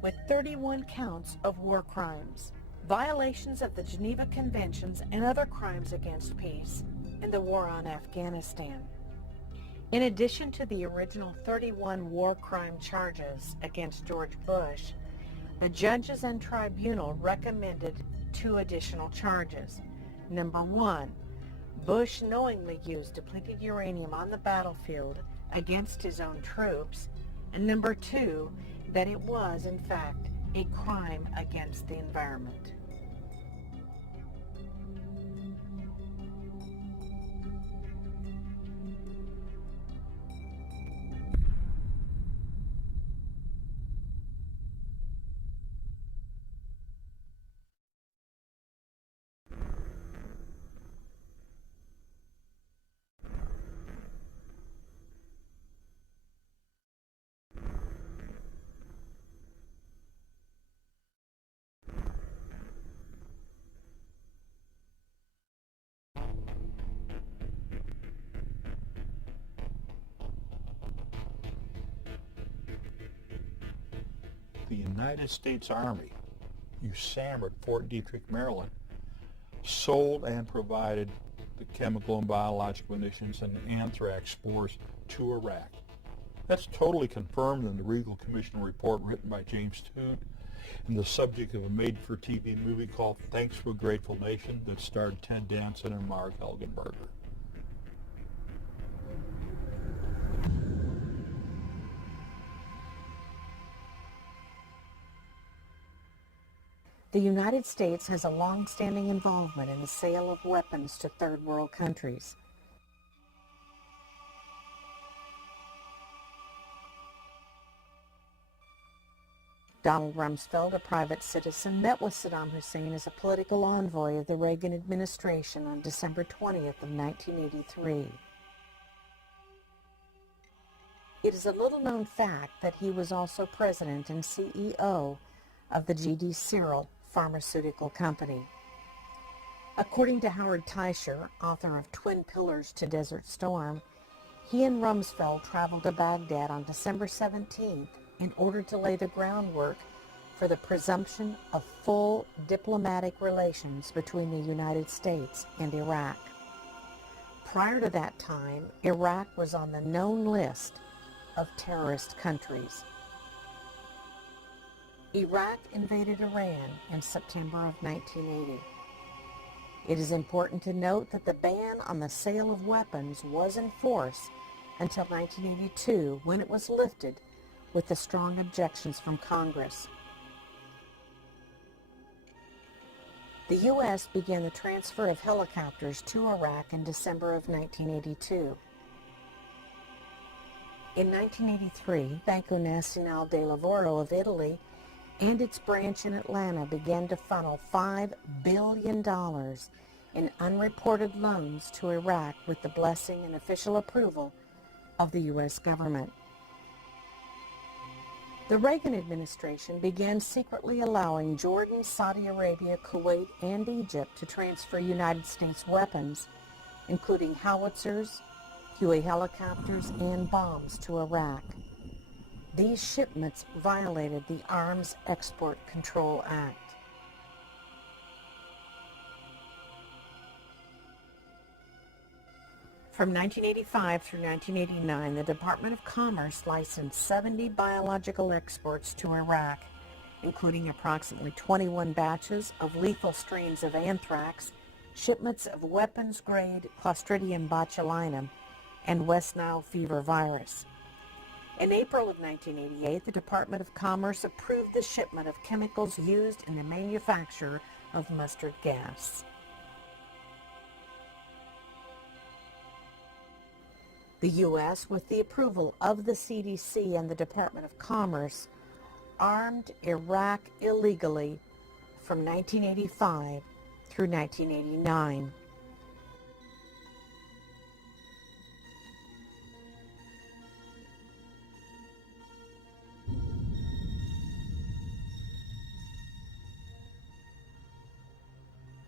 with 31 counts of war crimes, violations of the Geneva Conventions and other crimes against peace, and the war on Afghanistan. In addition to the original 31 war crime charges against George Bush, the judges and tribunal recommended 2 additional charges. Number 1, Bush knowingly used depleted uranium on the battlefield against his own troops, and number 2, that it was, in fact, a crime against the environment. The United States Army, USAMR at Fort Detrick, Maryland, sold and provided the chemical and biological munitions and anthrax spores to Iraq. That's totally confirmed in the Regal Commission report written by James Toon and the subject of a made-for-TV movie called Thanks for a Grateful Nation that starred Ted Danson and Mark Helgenberger. The United States has a long-standing involvement in the sale of weapons to third world countries. Donald Rumsfeld, a private citizen, met with Saddam Hussein as a political envoy of the Reagan administration on December 20th of 1983. It is a little-known fact that he was also president and CEO of the G.D. Searle Pharmaceutical Company. According to Howard Teicher, author of Twin Pillars to Desert Storm, he and Rumsfeld traveled to Baghdad on December 17th in order to lay the groundwork for the presumption of full diplomatic relations between the United States and Iraq. Prior to that time, Iraq was on the known list of terrorist countries. Iraq invaded Iran in September of 1980. It is important to note that the ban on the sale of weapons was in force until 1982, when it was lifted with the strong objections from Congress. The U.S. began the transfer of helicopters to Iraq in December of 1982. In 1983, Banco Nazionale del Lavoro of Italy and its branch in Atlanta began to funnel $5 billion in unreported loans to Iraq with the blessing and official approval of the U.S. government. The Reagan administration began secretly allowing Jordan, Saudi Arabia, Kuwait, and Egypt to transfer United States weapons, including howitzers, Huey helicopters, and bombs to Iraq. These shipments violated the Arms Export Control Act. From 1985 through 1989, the Department of Commerce licensed 70 biological exports to Iraq, including approximately 21 batches of lethal strains of anthrax, shipments of weapons-grade Clostridium botulinum, and West Nile fever virus. In April of 1988, the Department of Commerce approved the shipment of chemicals used in the manufacture of mustard gas. The U.S., with the approval of the CDC and the Department of Commerce, armed Iraq illegally from 1985 through 1989.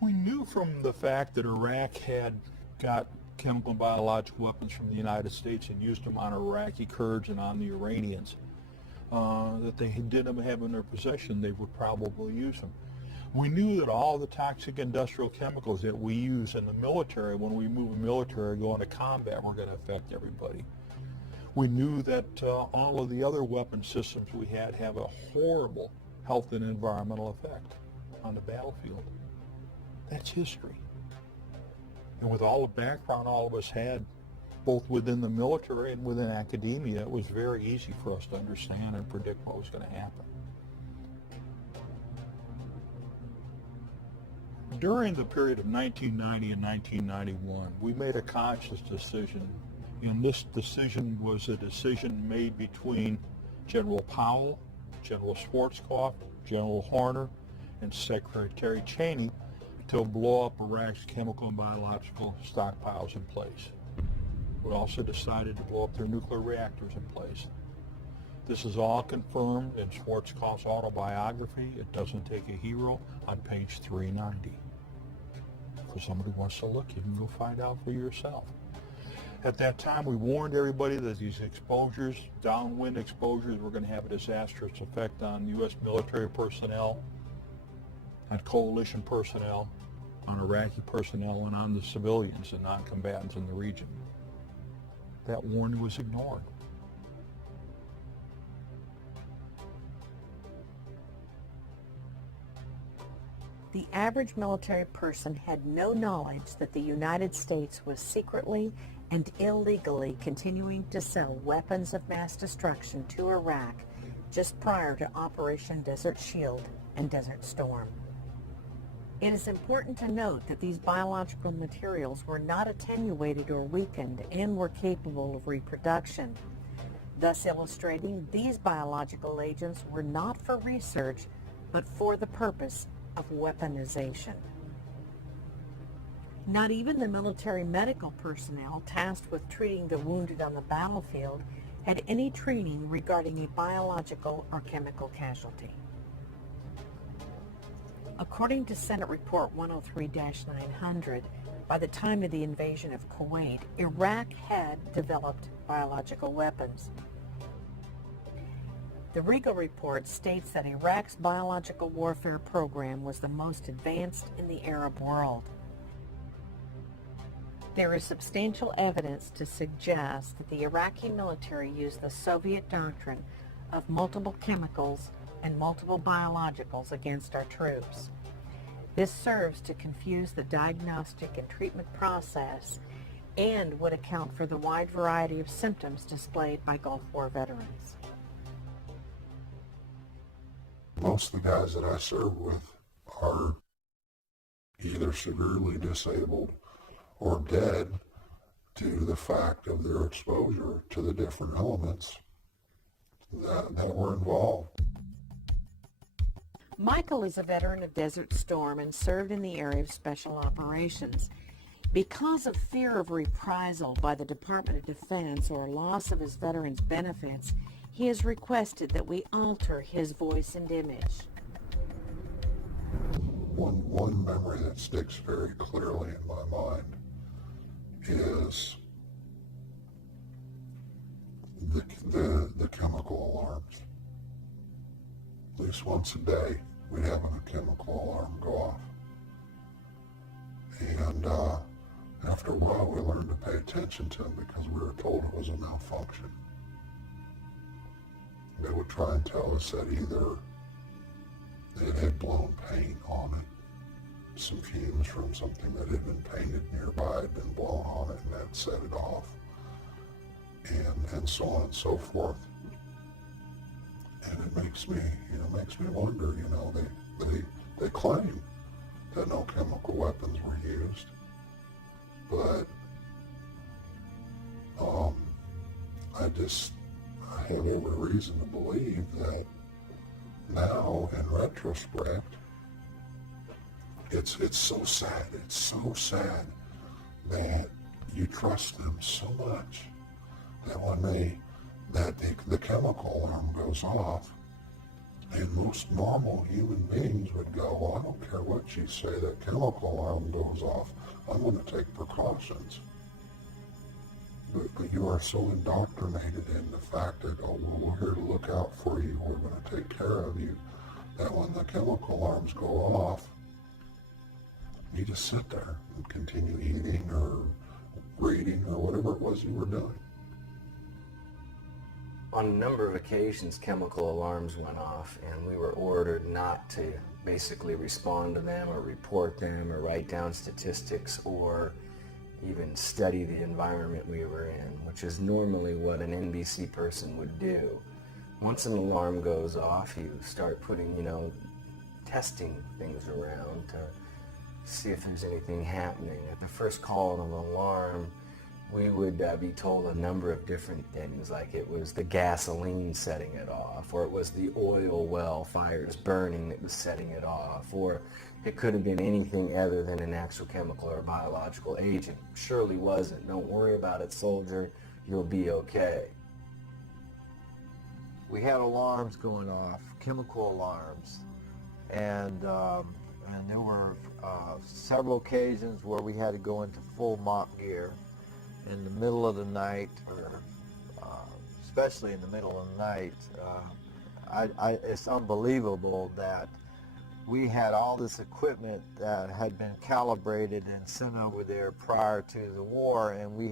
We knew from the fact that Iraq had got chemical and biological weapons from the United States and used them on Iraqi Kurds and on the Iranians, that they didn't have in their possession, they would probably use them. We knew that all the toxic industrial chemicals that we use in the military, when we move a military, go into combat, were going to affect everybody. We knew that all of the other weapon systems we had have a horrible health and environmental effect on the battlefield. That's history. And with all the background all of us had, both within the military and within academia, it was very easy for us to understand and predict what was going to happen. During the period of 1990 and 1991, we made a conscious decision, and this decision was a decision made between General Powell, General Schwarzkopf, General Horner, and Secretary Cheney to blow up Iraq's chemical and biological stockpiles in place. We also decided to blow up their nuclear reactors in place. This is all confirmed in Schwarzkopf's autobiography, It Doesn't Take a Hero, on page 390. For somebody who wants to look, you can go find out for yourself. At that time, we warned everybody that these exposures, downwind exposures, were going to have a disastrous effect on U.S. military personnel, on coalition personnel, on Iraqi personnel, and on the civilians and non-combatants in the region. That warning was ignored. The average military person had no knowledge that the United States was secretly and illegally continuing to sell weapons of mass destruction to Iraq just prior to Operation Desert Shield and Desert Storm. It is important to note that these biological materials were not attenuated or weakened and were capable of reproduction. thus illustrating these biological agents were not for research, but for the purpose of weaponization. Not even the military medical personnel tasked with treating the wounded on the battlefield had any training regarding a biological or chemical casualty. According to Senate Report 103-900, by the time of the invasion of Kuwait, Iraq had developed biological weapons. The Regal Report states that Iraq's biological warfare program was the most advanced in the Arab world. There is substantial evidence to suggest that the Iraqi military used the Soviet doctrine of multiple chemicals and multiple biologicals against our troops. This serves to confuse the diagnostic and treatment process and would account for the wide variety of symptoms displayed by Gulf War veterans. Most of the guys that I serve with are either severely disabled or dead due to the fact of their exposure to the different elements that were involved. Michael is a veteran of Desert Storm and served in the area of Special Operations. Because of fear of reprisal by the Department of Defense or loss of his veterans' benefits, he has requested that we alter his voice and image. One memory that sticks very clearly in my mind is the chemical alarms. At least once a day, we'd have a chemical alarm go off. And after a while, we learned to pay attention to them because we were told it was a malfunction. They would try and tell us that either it had blown paint on it, some fumes from something that had been painted nearby had been blown on it and that set it off, and so on and so forth. And it makes me wonder, they claim that no chemical weapons were used, but I have every reason to believe that now, in retrospect, it's so sad that you trust them so much that when the chemical alarm goes off, and most normal human beings would go, well, I don't care what you say, that chemical alarm goes off, I'm going to take precautions. But you are so indoctrinated in the fact that, oh, well, we're here to look out for you, we're going to take care of you, that when the chemical alarms go off, you just sit there and continue eating or reading or whatever it was you were doing. On a number of occasions, chemical alarms went off, and we were ordered not to basically respond to them or report them or write down statistics or even study the environment we were in, which is normally what an NBC person would do. Once an alarm goes off, you start putting, testing things around to see if there's anything happening. At the first call of an alarm, we would be told a number of different things, like it was the gasoline setting it off, or it was the oil well fires burning that was setting it off, or it could have been anything other than an actual chemical or biological agent. Surely wasn't. Don't worry about it, soldier. You'll be okay. We had alarms going off, chemical alarms, and there were several occasions where we had to go into full mop gear in the middle of the night, or especially in the middle of the night. It's unbelievable that we had all this equipment that had been calibrated and sent over there prior to the war, and we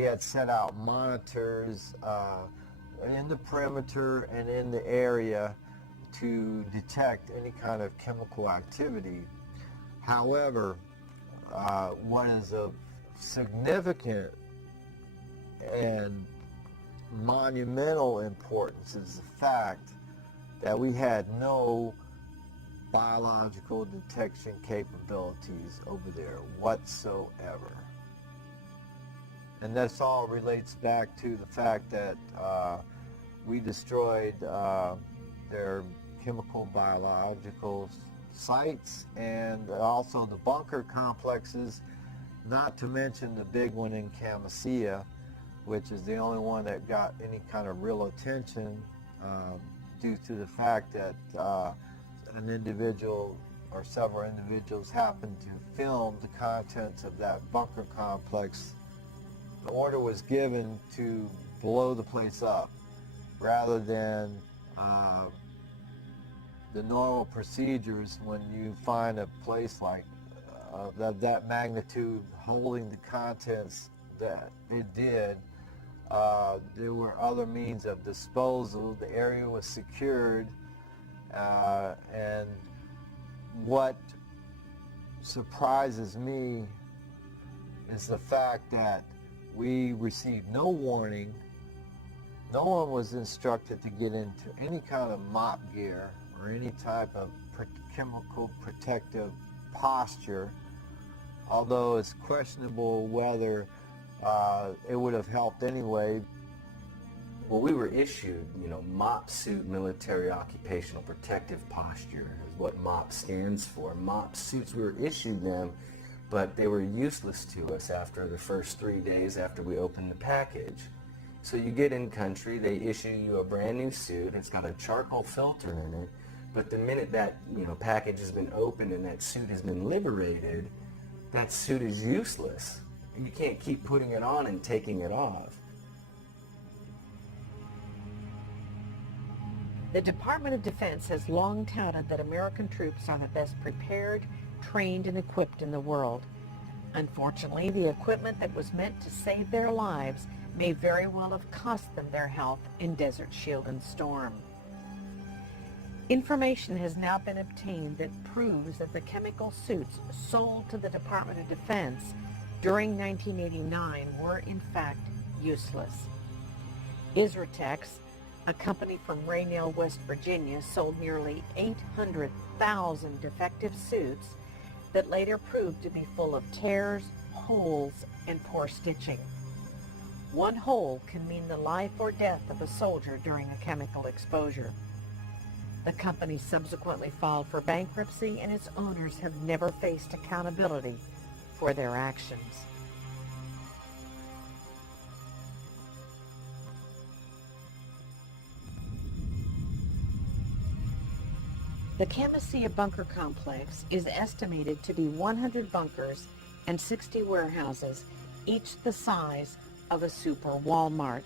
had set out monitors in the perimeter and in the area to detect any kind of chemical activity. However, what is of significant and monumental importance is the fact that we had no biological detection capabilities over there whatsoever. And this all relates back to the fact that we destroyed their chemical biological sites and also the bunker complexes, not to mention the big one in Camisea, which is the only one that got any kind of real attention due to the fact that an individual or several individuals happened to film the contents of that bunker complex. The order was given to blow the place up rather than the normal procedures when you find a place like that magnitude holding the contents that it did. There were other means of disposal. The area was secured, and what surprises me is the fact that we received no warning. No one was instructed to get into any kind of mop gear or any type of chemical protective posture, although it's questionable whether it would have helped anyway. Well, we were issued, MOP suit, military occupational protective posture is what MOP stands for. MOP suits, we were issued them, but they were useless to us after the first 3 days after we opened the package. So you get in country, they issue you a brand new suit, it's got a charcoal filter in it, but the minute that package has been opened and that suit has been liberated, that suit is useless. You can't keep putting it on and taking it off. The Department of Defense has long touted that American troops are the best prepared, trained, and equipped in the world. Unfortunately, the equipment that was meant to save their lives may very well have cost them their health in Desert Shield and Storm. Information has now been obtained that proves that the chemical suits sold to the Department of Defense during 1989 were in fact useless. Isratex, a company from Raynell, West Virginia, sold nearly 800,000 defective suits that later proved to be full of tears, holes, and poor stitching. One hole can mean the life or death of a soldier during a chemical exposure. The company subsequently filed for bankruptcy, and its owners have never faced accountability for their actions. The Camisea bunker complex is estimated to be 100 bunkers and 60 warehouses, each the size of a super Walmart.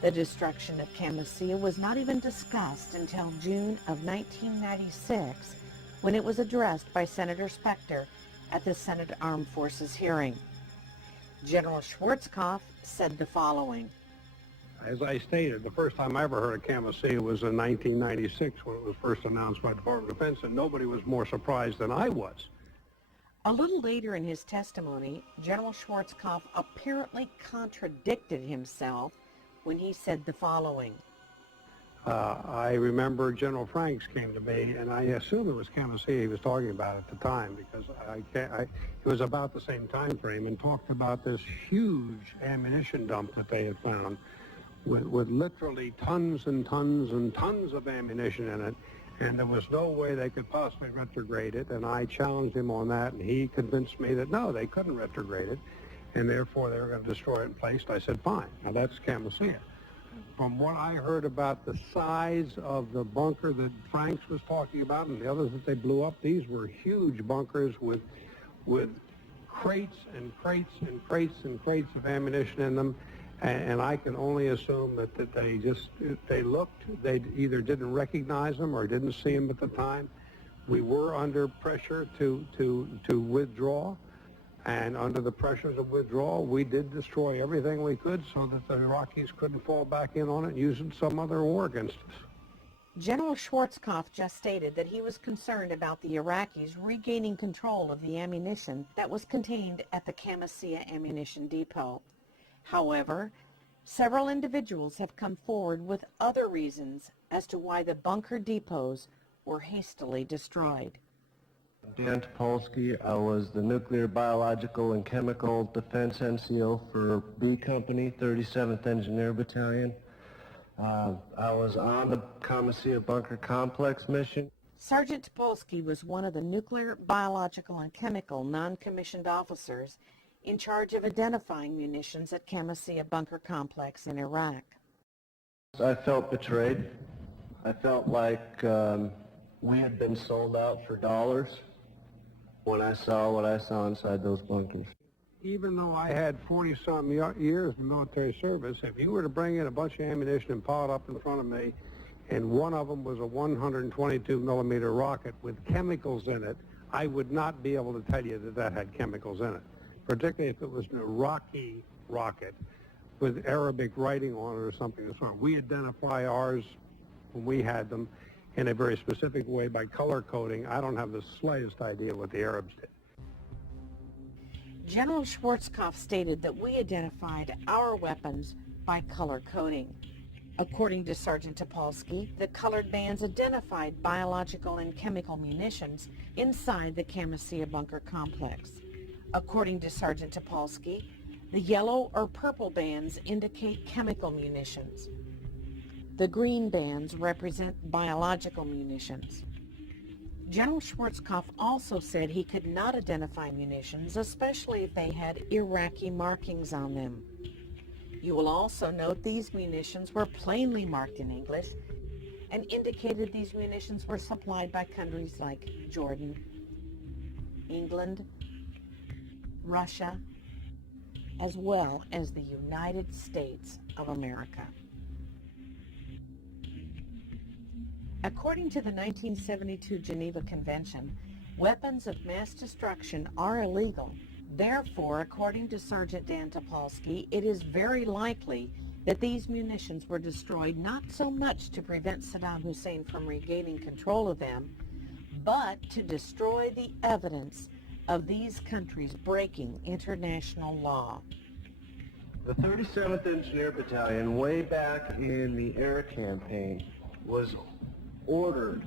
The destruction of Camisea was not even discussed until June of 1996, when it was addressed by Senator Specter at the Senate Armed Forces hearing. General Schwarzkopf said the following. As I stated, the first time I ever heard of Camisea was in 1996 when it was first announced by the Department of Defense, and nobody was more surprised than I was. A little later in his testimony, General Schwarzkopf apparently contradicted himself when he said the following. I remember General Franks came to me, and I assume it was Camisea he was talking about at the time, because it was about the same time frame, and talked about this huge ammunition dump that they had found with literally tons and tons and tons of ammunition in it, and there was no way they could possibly retrograde it, and I challenged him on that, and he convinced me that no, they couldn't retrograde it, and therefore they were going to destroy it in place. I said, fine. Now that's Camisea. From what I heard about the size of the bunker that Franks was talking about and the others that they blew up, these were huge bunkers with crates and crates and crates and crates of ammunition in them. And I can only assume that they either didn't recognize them or didn't see them at the time. We were under pressure to withdraw, and under the pressures of withdrawal, we did destroy everything we could so that the Iraqis couldn't fall back in on it and use it in some other war against us. General Schwarzkopf just stated that he was concerned about the Iraqis regaining control of the ammunition that was contained at the Camisea ammunition depot. However, several individuals have come forward with other reasons as to why the bunker depots were hastily destroyed. Dan Topolsky. I was the Nuclear, Biological, and Chemical Defense NCO for B Company, 37th Engineer Battalion. I was on the Commissar Bunker Complex mission. Sergeant Topolsky was one of the nuclear, biological, and chemical non-commissioned officers in charge of identifying munitions at Commissar Bunker Complex in Iraq. I felt betrayed. I felt like we had been sold out for dollars when I saw what I saw inside those bunkers. Even though I had 40-some years of military service, if you were to bring in a bunch of ammunition and pile it up in front of me, and one of them was a 122-millimeter rocket with chemicals in it, I would not be able to tell you that that had chemicals in it, particularly if it was an Iraqi rocket with Arabic writing on it or something. We identify ours when we had them in a very specific way by color coding. I don't have the slightest idea what the Arabs did. General Schwarzkopf stated that we identified our weapons by color coding. According to Sergeant Topolsky, the colored bands identified biological and chemical munitions inside the Commissar Bunker Complex. According to Sergeant Topolsky, the yellow or purple bands indicate chemical munitions. The green bands represent biological munitions. General Schwarzkopf also said he could not identify munitions, especially if they had Iraqi markings on them. You will also note these munitions were plainly marked in English and indicated these munitions were supplied by countries like Jordan, England, Russia, as well as the United States of America. According to the 1972 Geneva Convention, weapons of mass destruction are illegal. Therefore, according to Sergeant Dan Topolsky, it is very likely that these munitions were destroyed not so much to prevent Saddam Hussein from regaining control of them, but to destroy the evidence of these countries breaking international law. The 37th Engineer Battalion, way back in the air campaign, was ordered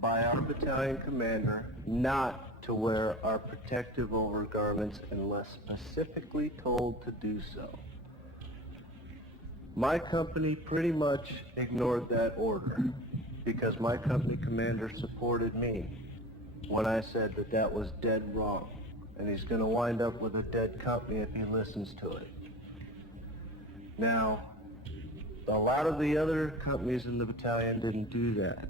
by our battalion commander not to wear our protective overgarments unless specifically told to do so. My company pretty much ignored that order because my company commander supported me when I said that that was dead wrong, and he's going to wind up with a dead company if he listens to it. Now, a lot of the other companies in the battalion didn't do that.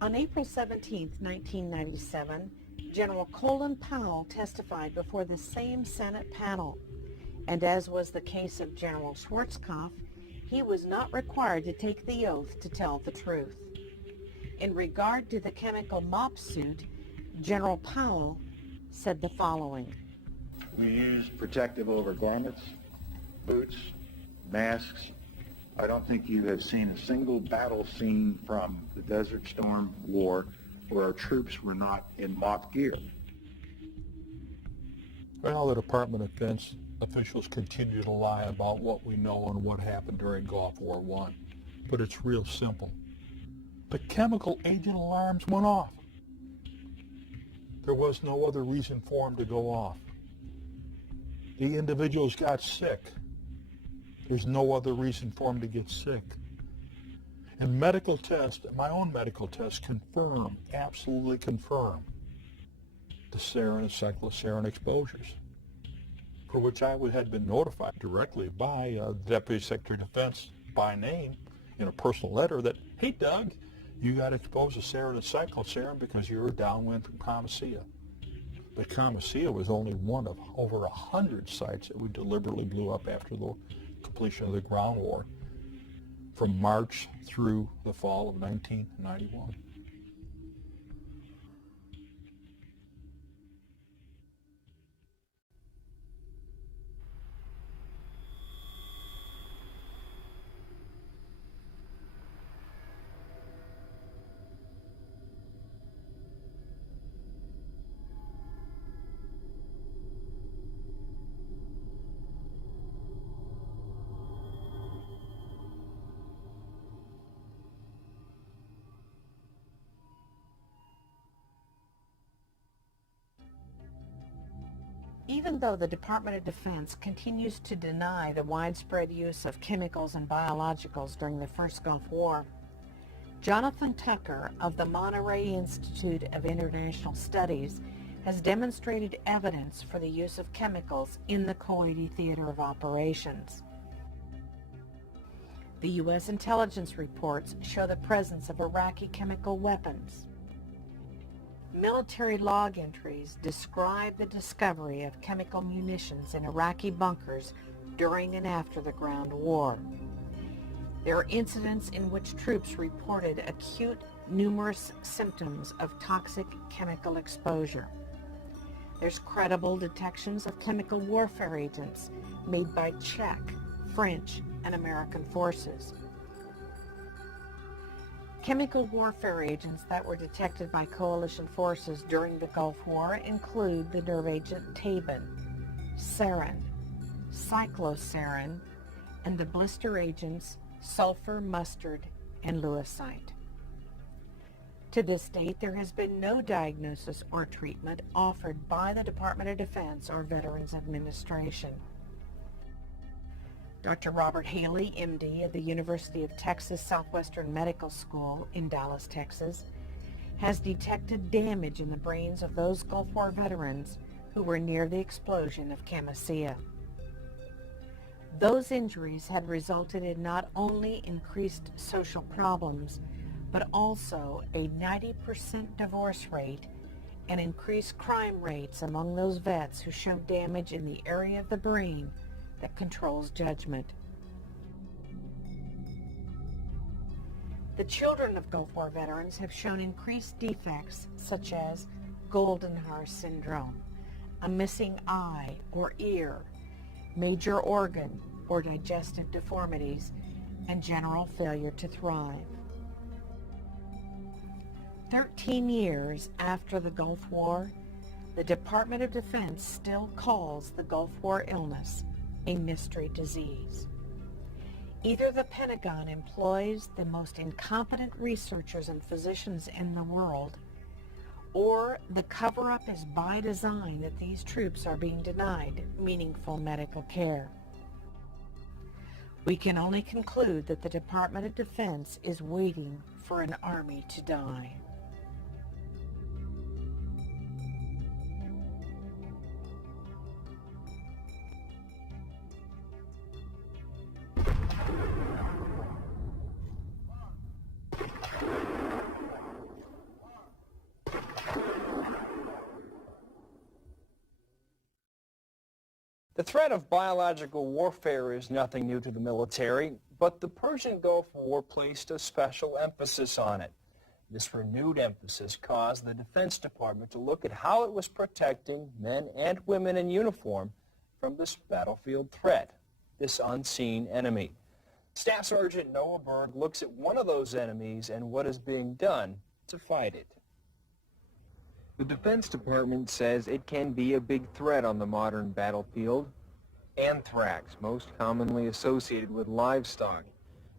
On April 17, 1997, General Colin Powell testified before the same Senate panel, and as was the case of General Schwarzkopf, he was not required to take the oath to tell the truth. In regard to the chemical mop suit, General Powell said the following. We used protective overgarments, boots, masks. I don't think you have seen a single battle scene from the Desert Storm War where our troops were not in mock gear. Well, the Department of Defense officials continue to lie about what we know and what happened during Gulf War I. But it's real simple. The chemical agent alarms went off. There was no other reason for them to go off. The individuals got sick. There's no other reason for them to get sick. And medical tests, my own medical tests, confirm, absolutely confirm, the sarin and cyclosarin exposures, for which I had been notified directly by the Deputy Secretary of Defense by name in a personal letter that, hey Doug, you got exposed to sarin and cyclosarin because you were downwind from Commissar. But Commissar was only one of over 100 sites that we deliberately blew up after the completion of the ground war from March through the fall of 1991. Even though the Department of Defense continues to deny the widespread use of chemicals and biologicals during the first Gulf War, Jonathan Tucker of the Monterey Institute of International Studies has demonstrated evidence for the use of chemicals in the Kuwaiti theater of operations. The U.S. intelligence reports show the presence of Iraqi chemical weapons. Military log entries describe the discovery of chemical munitions in Iraqi bunkers during and after the ground war. There are incidents in which troops reported acute, numerous symptoms of toxic chemical exposure. There's credible detections of chemical warfare agents made by Czech, French, and American forces. Chemical warfare agents that were detected by coalition forces during the Gulf War include the nerve agent Tabin, sarin, cyclosarin, and the blister agents sulfur, mustard, and lewisite. To this date, there has been no diagnosis or treatment offered by the Department of Defense or Veterans Administration. Dr. Robert Haley, MD, of the University of Texas Southwestern Medical School in Dallas, Texas, has detected damage in the brains of those Gulf War veterans who were near the explosion of Camisea. Those injuries had resulted in not only increased social problems, but also a 90% divorce rate and increased crime rates among those vets who showed damage in the area of the brain that controls judgment. The children of Gulf War veterans have shown increased defects such as Goldenhar syndrome, a missing eye or ear, major organ or digestive deformities, and general failure to thrive. 13 years after the Gulf War, the Department of Defense still calls the Gulf War illness a mystery disease. Either the Pentagon employs the most incompetent researchers and physicians in the world, or the cover-up is by design that these troops are being denied meaningful medical care. We can only conclude that the Department of Defense is waiting for an army to die. The threat of biological warfare is nothing new to the military, but the Persian Gulf War placed a special emphasis on it. This renewed emphasis caused the Defense Department to look at how it was protecting men and women in uniform from this battlefield threat, this unseen enemy. Staff Sergeant Noah Berg looks at one of those enemies and what is being done to fight it. The Defense Department says it can be a big threat on the modern battlefield. Anthrax, most commonly associated with livestock.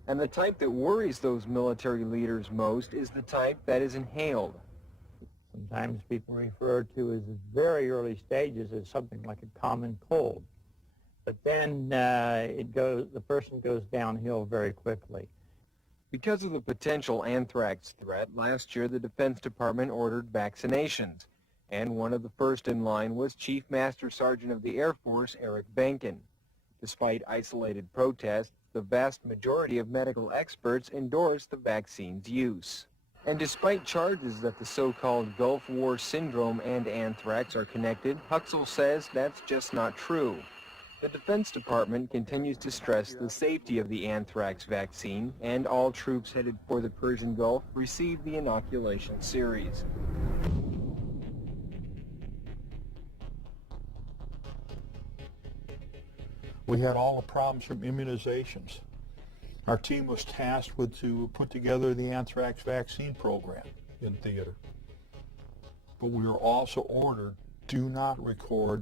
And the type that worries those military leaders most is the type that is inhaled. Sometimes people refer to as very early stages as something like a common cold. But then the person goes downhill very quickly. Because of the potential anthrax threat, last year the Defense Department ordered vaccinations, and one of the first in line was Chief Master Sergeant of the Air Force, Eric Benken. Despite isolated protests, the vast majority of medical experts endorsed the vaccine's use. And despite charges that the so-called Gulf War syndrome and anthrax are connected, Huxell says that's just not true. The Defense Department continues to stress the safety of the anthrax vaccine, and all troops headed for the Persian Gulf receive the inoculation series. We had all the problems from immunizations. Our team was tasked to put together the anthrax vaccine program in theater. But we were also ordered, do not record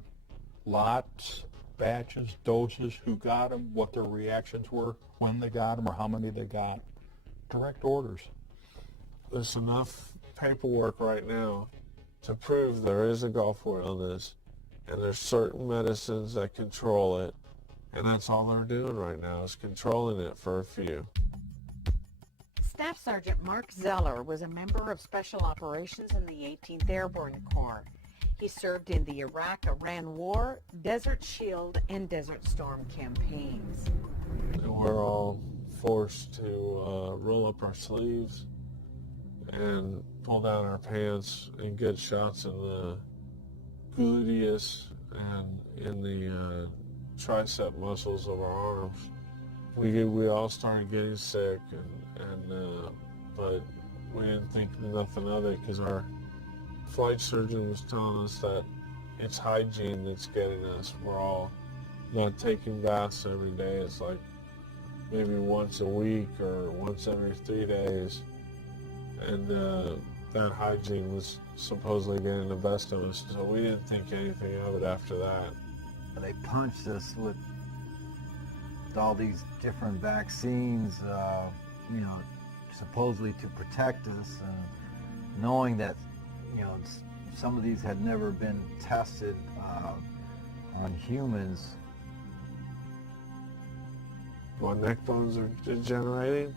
lots, batches, doses, who got them, what their reactions were, when they got them, or how many they got. Direct orders. There's enough paperwork right now to prove there is a Gulf War illness and there's certain medicines that control it, and that's all they're doing right now is controlling it for a few. Staff Sergeant Mark Zeller was a member of Special Operations in the 18th Airborne Corps. He served in the Iraq-Iran War, Desert Shield, and Desert Storm campaigns. We're all forced to roll up our sleeves and pull down our pants and get shots in the gluteus and in the tricep muscles of our arms. We all started getting sick, but we didn't think nothing of it because our flight surgeon was telling us that it's hygiene that's getting us. We're all not taking baths every day. It's like maybe once a week or once every 3 days. And that hygiene was supposedly getting the best of us, so we didn't think anything of it after that. They punched us with all these different vaccines, supposedly to protect us, and knowing that, some of these had never been tested on humans. My neck bones are degenerating.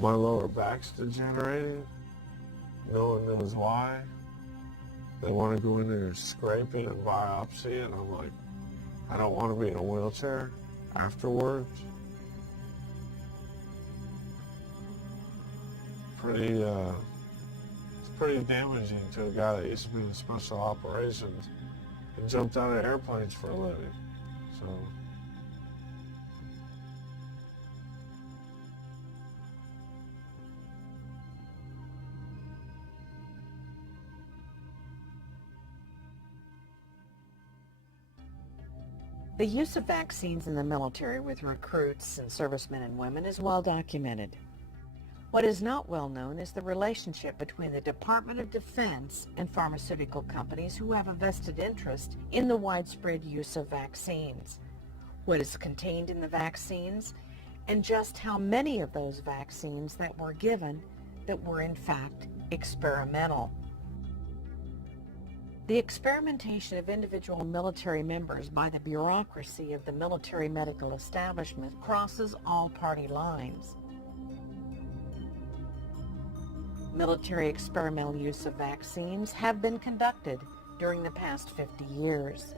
My lower back's degenerating. No one knows why. They want to go in there and scrape it and biopsy it. I'm like, I don't want to be in a wheelchair afterwards. It's pretty damaging to a guy that used to be in special operations and jumped out of airplanes for a living. So. The use of vaccines in the military with recruits and servicemen and women is well documented. What is not well known is the relationship between the Department of Defense and pharmaceutical companies who have a vested interest in the widespread use of vaccines, what is contained in the vaccines, and just how many of those vaccines that were given that were in fact experimental. The experimentation of individual military members by the bureaucracy of the military medical establishment crosses all party lines. Military experimental use of vaccines have been conducted during the past 50 years.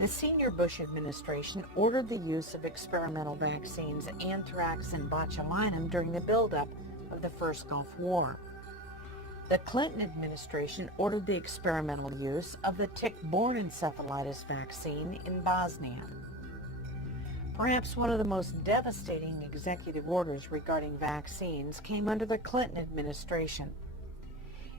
The senior Bush administration ordered the use of experimental vaccines anthrax and botulinum during the buildup of the first Gulf War. The Clinton administration ordered the experimental use of the tick-borne encephalitis vaccine in Bosnia. Perhaps one of the most devastating executive orders regarding vaccines came under the Clinton administration.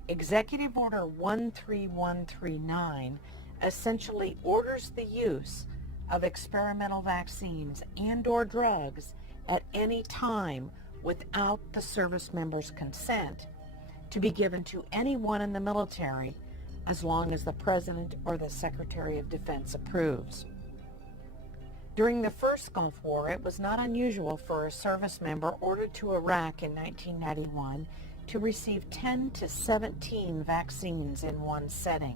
Executive Order 13139 essentially orders the use of experimental vaccines and/or drugs at any time without the service member's consent to be given to anyone in the military as long as the President or the Secretary of Defense approves. During the first Gulf War, it was not unusual for a service member ordered to Iraq in 1991 to receive 10 to 17 vaccines in one setting.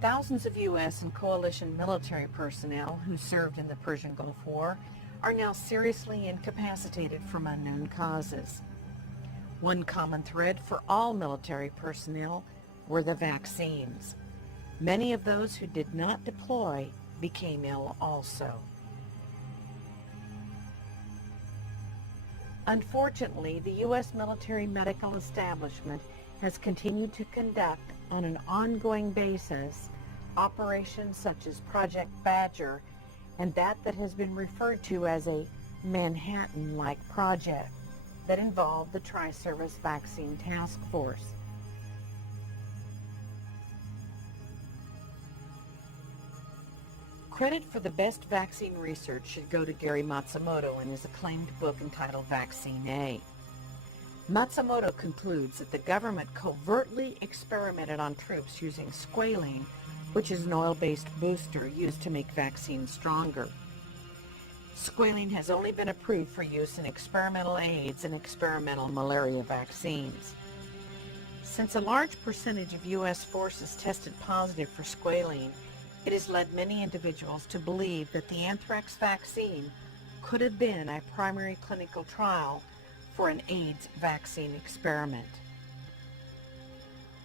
Thousands of U.S. and coalition military personnel who served in the Persian Gulf War are now seriously incapacitated from unknown causes. One common thread for all military personnel were the vaccines. Many of those who did not deploy became ill also. Unfortunately, the U.S. military medical establishment has continued to conduct on an ongoing basis operations such as Project Badger and that has been referred to as a Manhattan-like project that involved the Tri-Service Vaccine Task Force. Credit for the best vaccine research should go to Gary Matsumoto in his acclaimed book entitled Vaccine A. Matsumoto concludes that the government covertly experimented on troops using squalene, which is an oil-based booster used to make vaccines stronger. Squalene has only been approved for use in experimental AIDS and experimental malaria vaccines. Since a large percentage of U.S. forces tested positive for squalene, it has led many individuals to believe that the anthrax vaccine could have been a primary clinical trial for an AIDS vaccine experiment.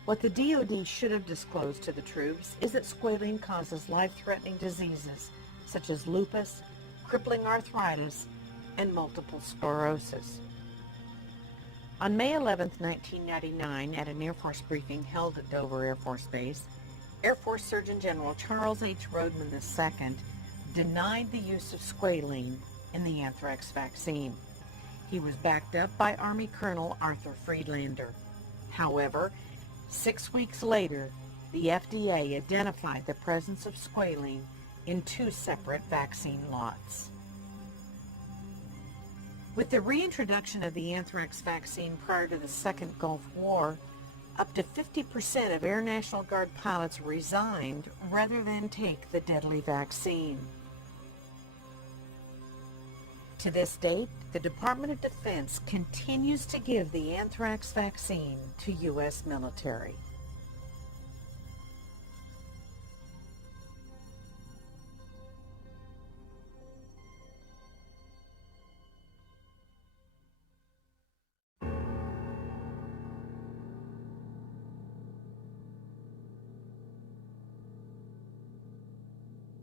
What the DoD should have disclosed to the troops is that squalene causes life-threatening diseases such as lupus, crippling arthritis, and multiple sclerosis. On May 11, 1999, at an Air Force briefing held at Dover Air Force Base, Air Force Surgeon General Charles H. Rodman II denied the use of squalene in the anthrax vaccine. He was backed up by Army Colonel Arthur Friedlander. However, 6 weeks later, the FDA identified the presence of squalene in 2 separate vaccine lots. With the reintroduction of the anthrax vaccine prior to the Second Gulf War, up to 50% of Air National Guard pilots resigned rather than take the deadly vaccine. To this date, the Department of Defense continues to give the anthrax vaccine to U.S. military.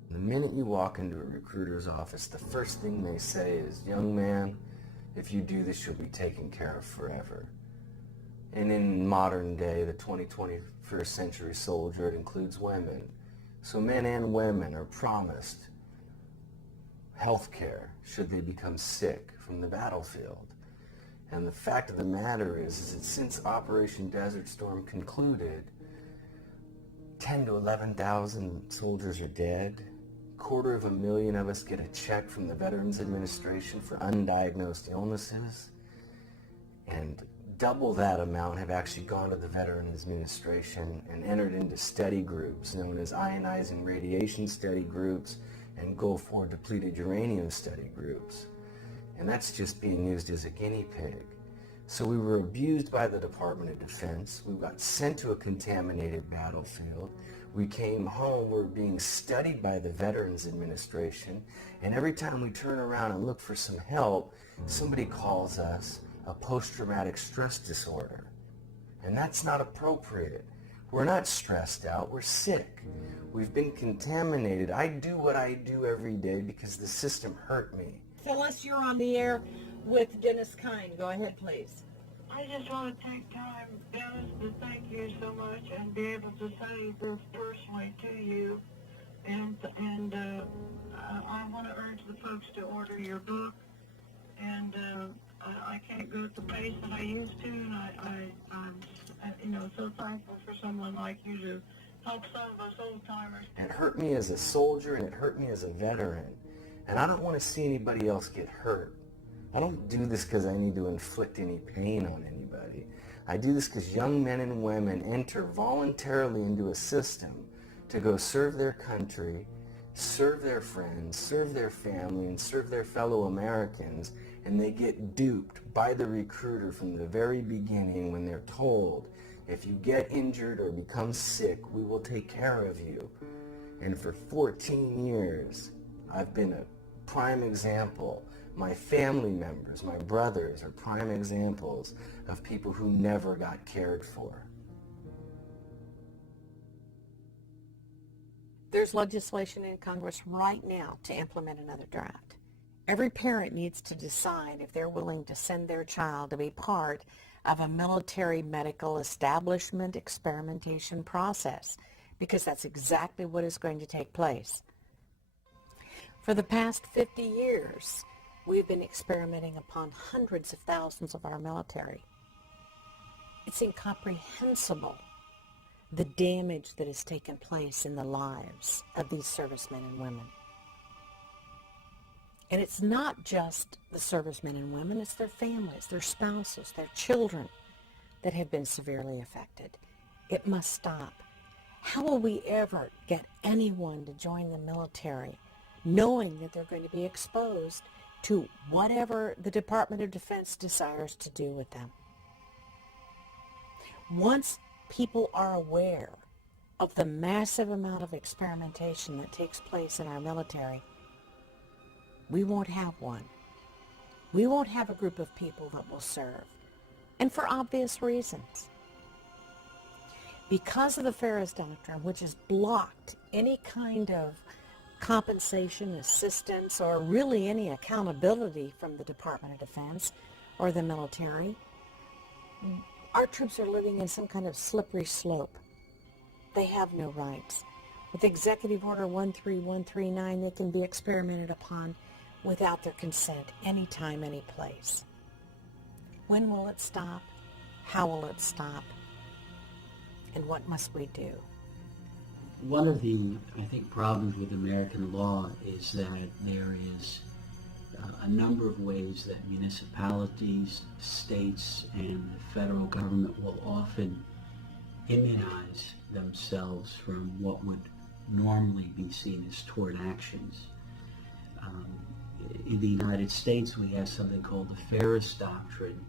The minute you walk into a recruiter's office, the first thing they say is, "Young man, if you do this, you'll be taken care of forever." And in modern day, the 21st century soldier, it includes women. So men and women are promised health care should they become sick from the battlefield. And the fact of the matter is that since Operation Desert Storm concluded, 10 to 11,000 soldiers are dead. 250,000 of us get a check from the Veterans Administration for undiagnosed illnesses, and double that amount have actually gone to the Veterans Administration and entered into study groups known as ionizing radiation study groups and Gulf War depleted uranium study groups. And that's just being used as a guinea pig. So we were abused by the Department of Defense. We got sent to a contaminated battlefield. We came home, we were being studied by the Veterans Administration, and every time we turn around and look for some help, somebody calls us a post-traumatic stress disorder. And that's not appropriate. We're not stressed out, we're sick. We've been contaminated. I do what I do every day because the system hurt me. Phyllis, you're on the air with Dennis Kine. Go ahead, please. I just want to take time, Dennis, to thank you so much and be able to say this personally to you. And I want to urge the folks to order your book. And I can't go at the pace that I used to, and I'm so thankful for someone like you to help some of us old-timers. It hurt me as a soldier, and it hurt me as a veteran. And I don't want to see anybody else get hurt. I don't do this because I need to inflict any pain on anybody. I do this because young men and women enter voluntarily into a system to go serve their country, serve their friends, serve their family, and serve their fellow Americans, and they get duped by the recruiter from the very beginning when they're told, if you get injured or become sick, we will take care of you. And for 14 years, I've been a prime example. My family members, my brothers, are prime examples of people who never got cared for. There's legislation in Congress right now to implement another draft. Every parent needs to decide if they're willing to send their child to be part of a military medical establishment experimentation process, because that's exactly what is going to take place. For the past 50 years, we've been experimenting upon hundreds of thousands of our military. It's incomprehensible the damage that has taken place in the lives of these servicemen and women. And it's not just the servicemen and women, it's their families, their spouses, their children that have been severely affected. It must stop. How will we ever get anyone to join the military knowing that they're going to be exposed to whatever the Department of Defense desires to do with them. Once people are aware of the massive amount of experimentation that takes place in our military, we won't have one. We won't have a group of people that will serve, and for obvious reasons. Because of the Ferris Doctrine, which has blocked any kind of compensation, assistance, or really any accountability from the Department of Defense or the military, our troops are living in some kind of slippery slope. They have no rights. With Executive Order 13139, they can be experimented upon without their consent, anytime, any place. When will it stop? How will it stop? And what must we do? One of the, I think, problems with American law is that there is a number of ways that municipalities, states, and the federal government will often immunize themselves from what would normally be seen as tort actions. In the United States, we have something called the Ferris Doctrine,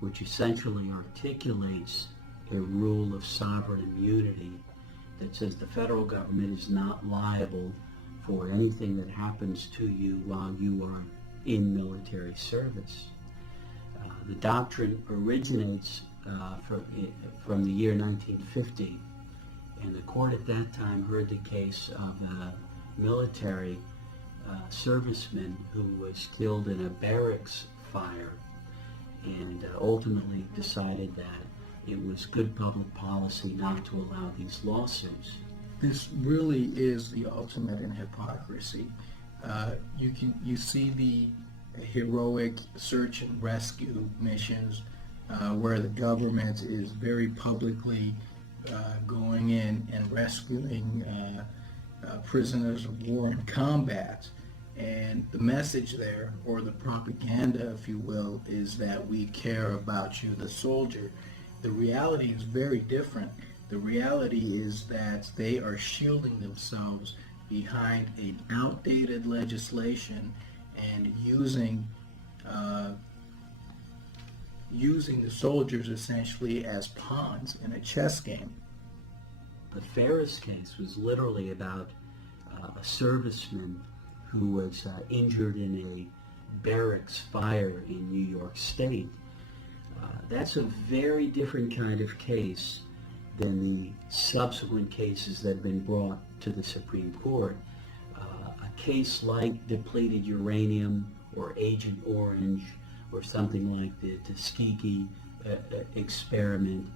which essentially articulates a rule of sovereign immunity that says the federal government is not liable for anything that happens to you while you are in military service. The doctrine originates from the year 1950, and the court at that time heard the case of a military serviceman who was killed in a barracks fire, and ultimately decided that it was good public policy not to allow these lawsuits. This really is the ultimate in hypocrisy. You see the heroic search and rescue missions where the government is very publicly going in and rescuing prisoners of war in combat. And the message there, or the propaganda, if you will, is that we care about you, the soldier. The reality is very different. The reality is that they are shielding themselves behind an outdated legislation and using the soldiers essentially as pawns in a chess game. The Ferris case was literally about a serviceman who was injured in a barracks fire in New York State. That's a very different kind of case than the subsequent cases that have been brought to the Supreme Court. A case like depleted uranium or Agent Orange or something like the Tuskegee experiment.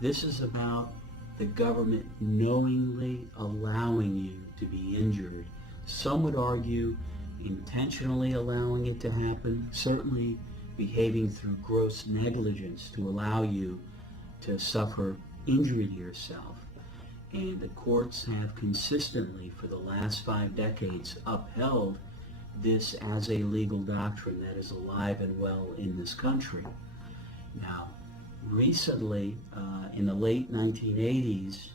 This is about the government knowingly allowing you to be injured. Some would argue intentionally allowing it to happen, certainly behaving through gross negligence to allow you to suffer injury to yourself. And the courts have consistently, for the last 5 decades, upheld this as a legal doctrine that is alive and well in this country. Now, recently, in the late 1980s,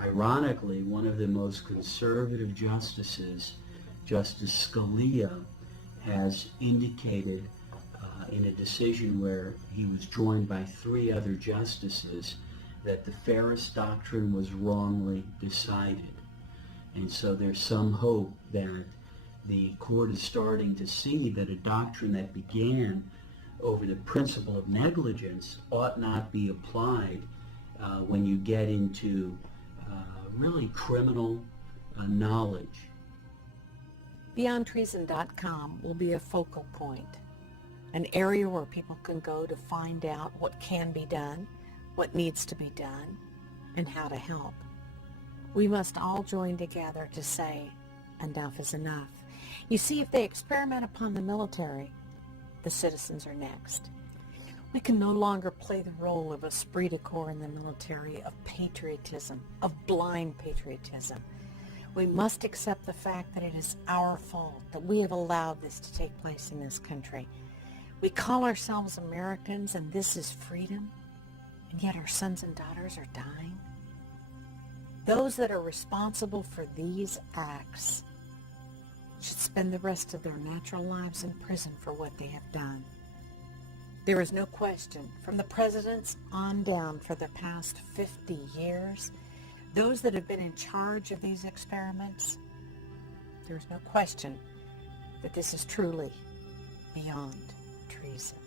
ironically, one of the most conservative justices, Justice Scalia, has indicated in a decision where he was joined by 3 other justices that the Ferris Doctrine was wrongly decided. And so there's some hope that the court is starting to see that a doctrine that began over the principle of negligence ought not be applied when you get into really criminal knowledge. BeyondTreason.com will be a focal point, an area where people can go to find out what can be done, what needs to be done, and how to help. We must all join together to say, enough is enough. You see, if they experiment upon the military, the citizens are next. We can no longer play the role of esprit de corps in the military, of patriotism, of blind patriotism. We must accept the fact that it is our fault that we have allowed this to take place in this country. We call ourselves Americans, and this is freedom, and yet our sons and daughters are dying. Those that are responsible for these acts should spend the rest of their natural lives in prison for what they have done. There is no question, from the presidents on down for the past 50 years, those that have been in charge of these experiments, there is no question that this is truly beyond treason.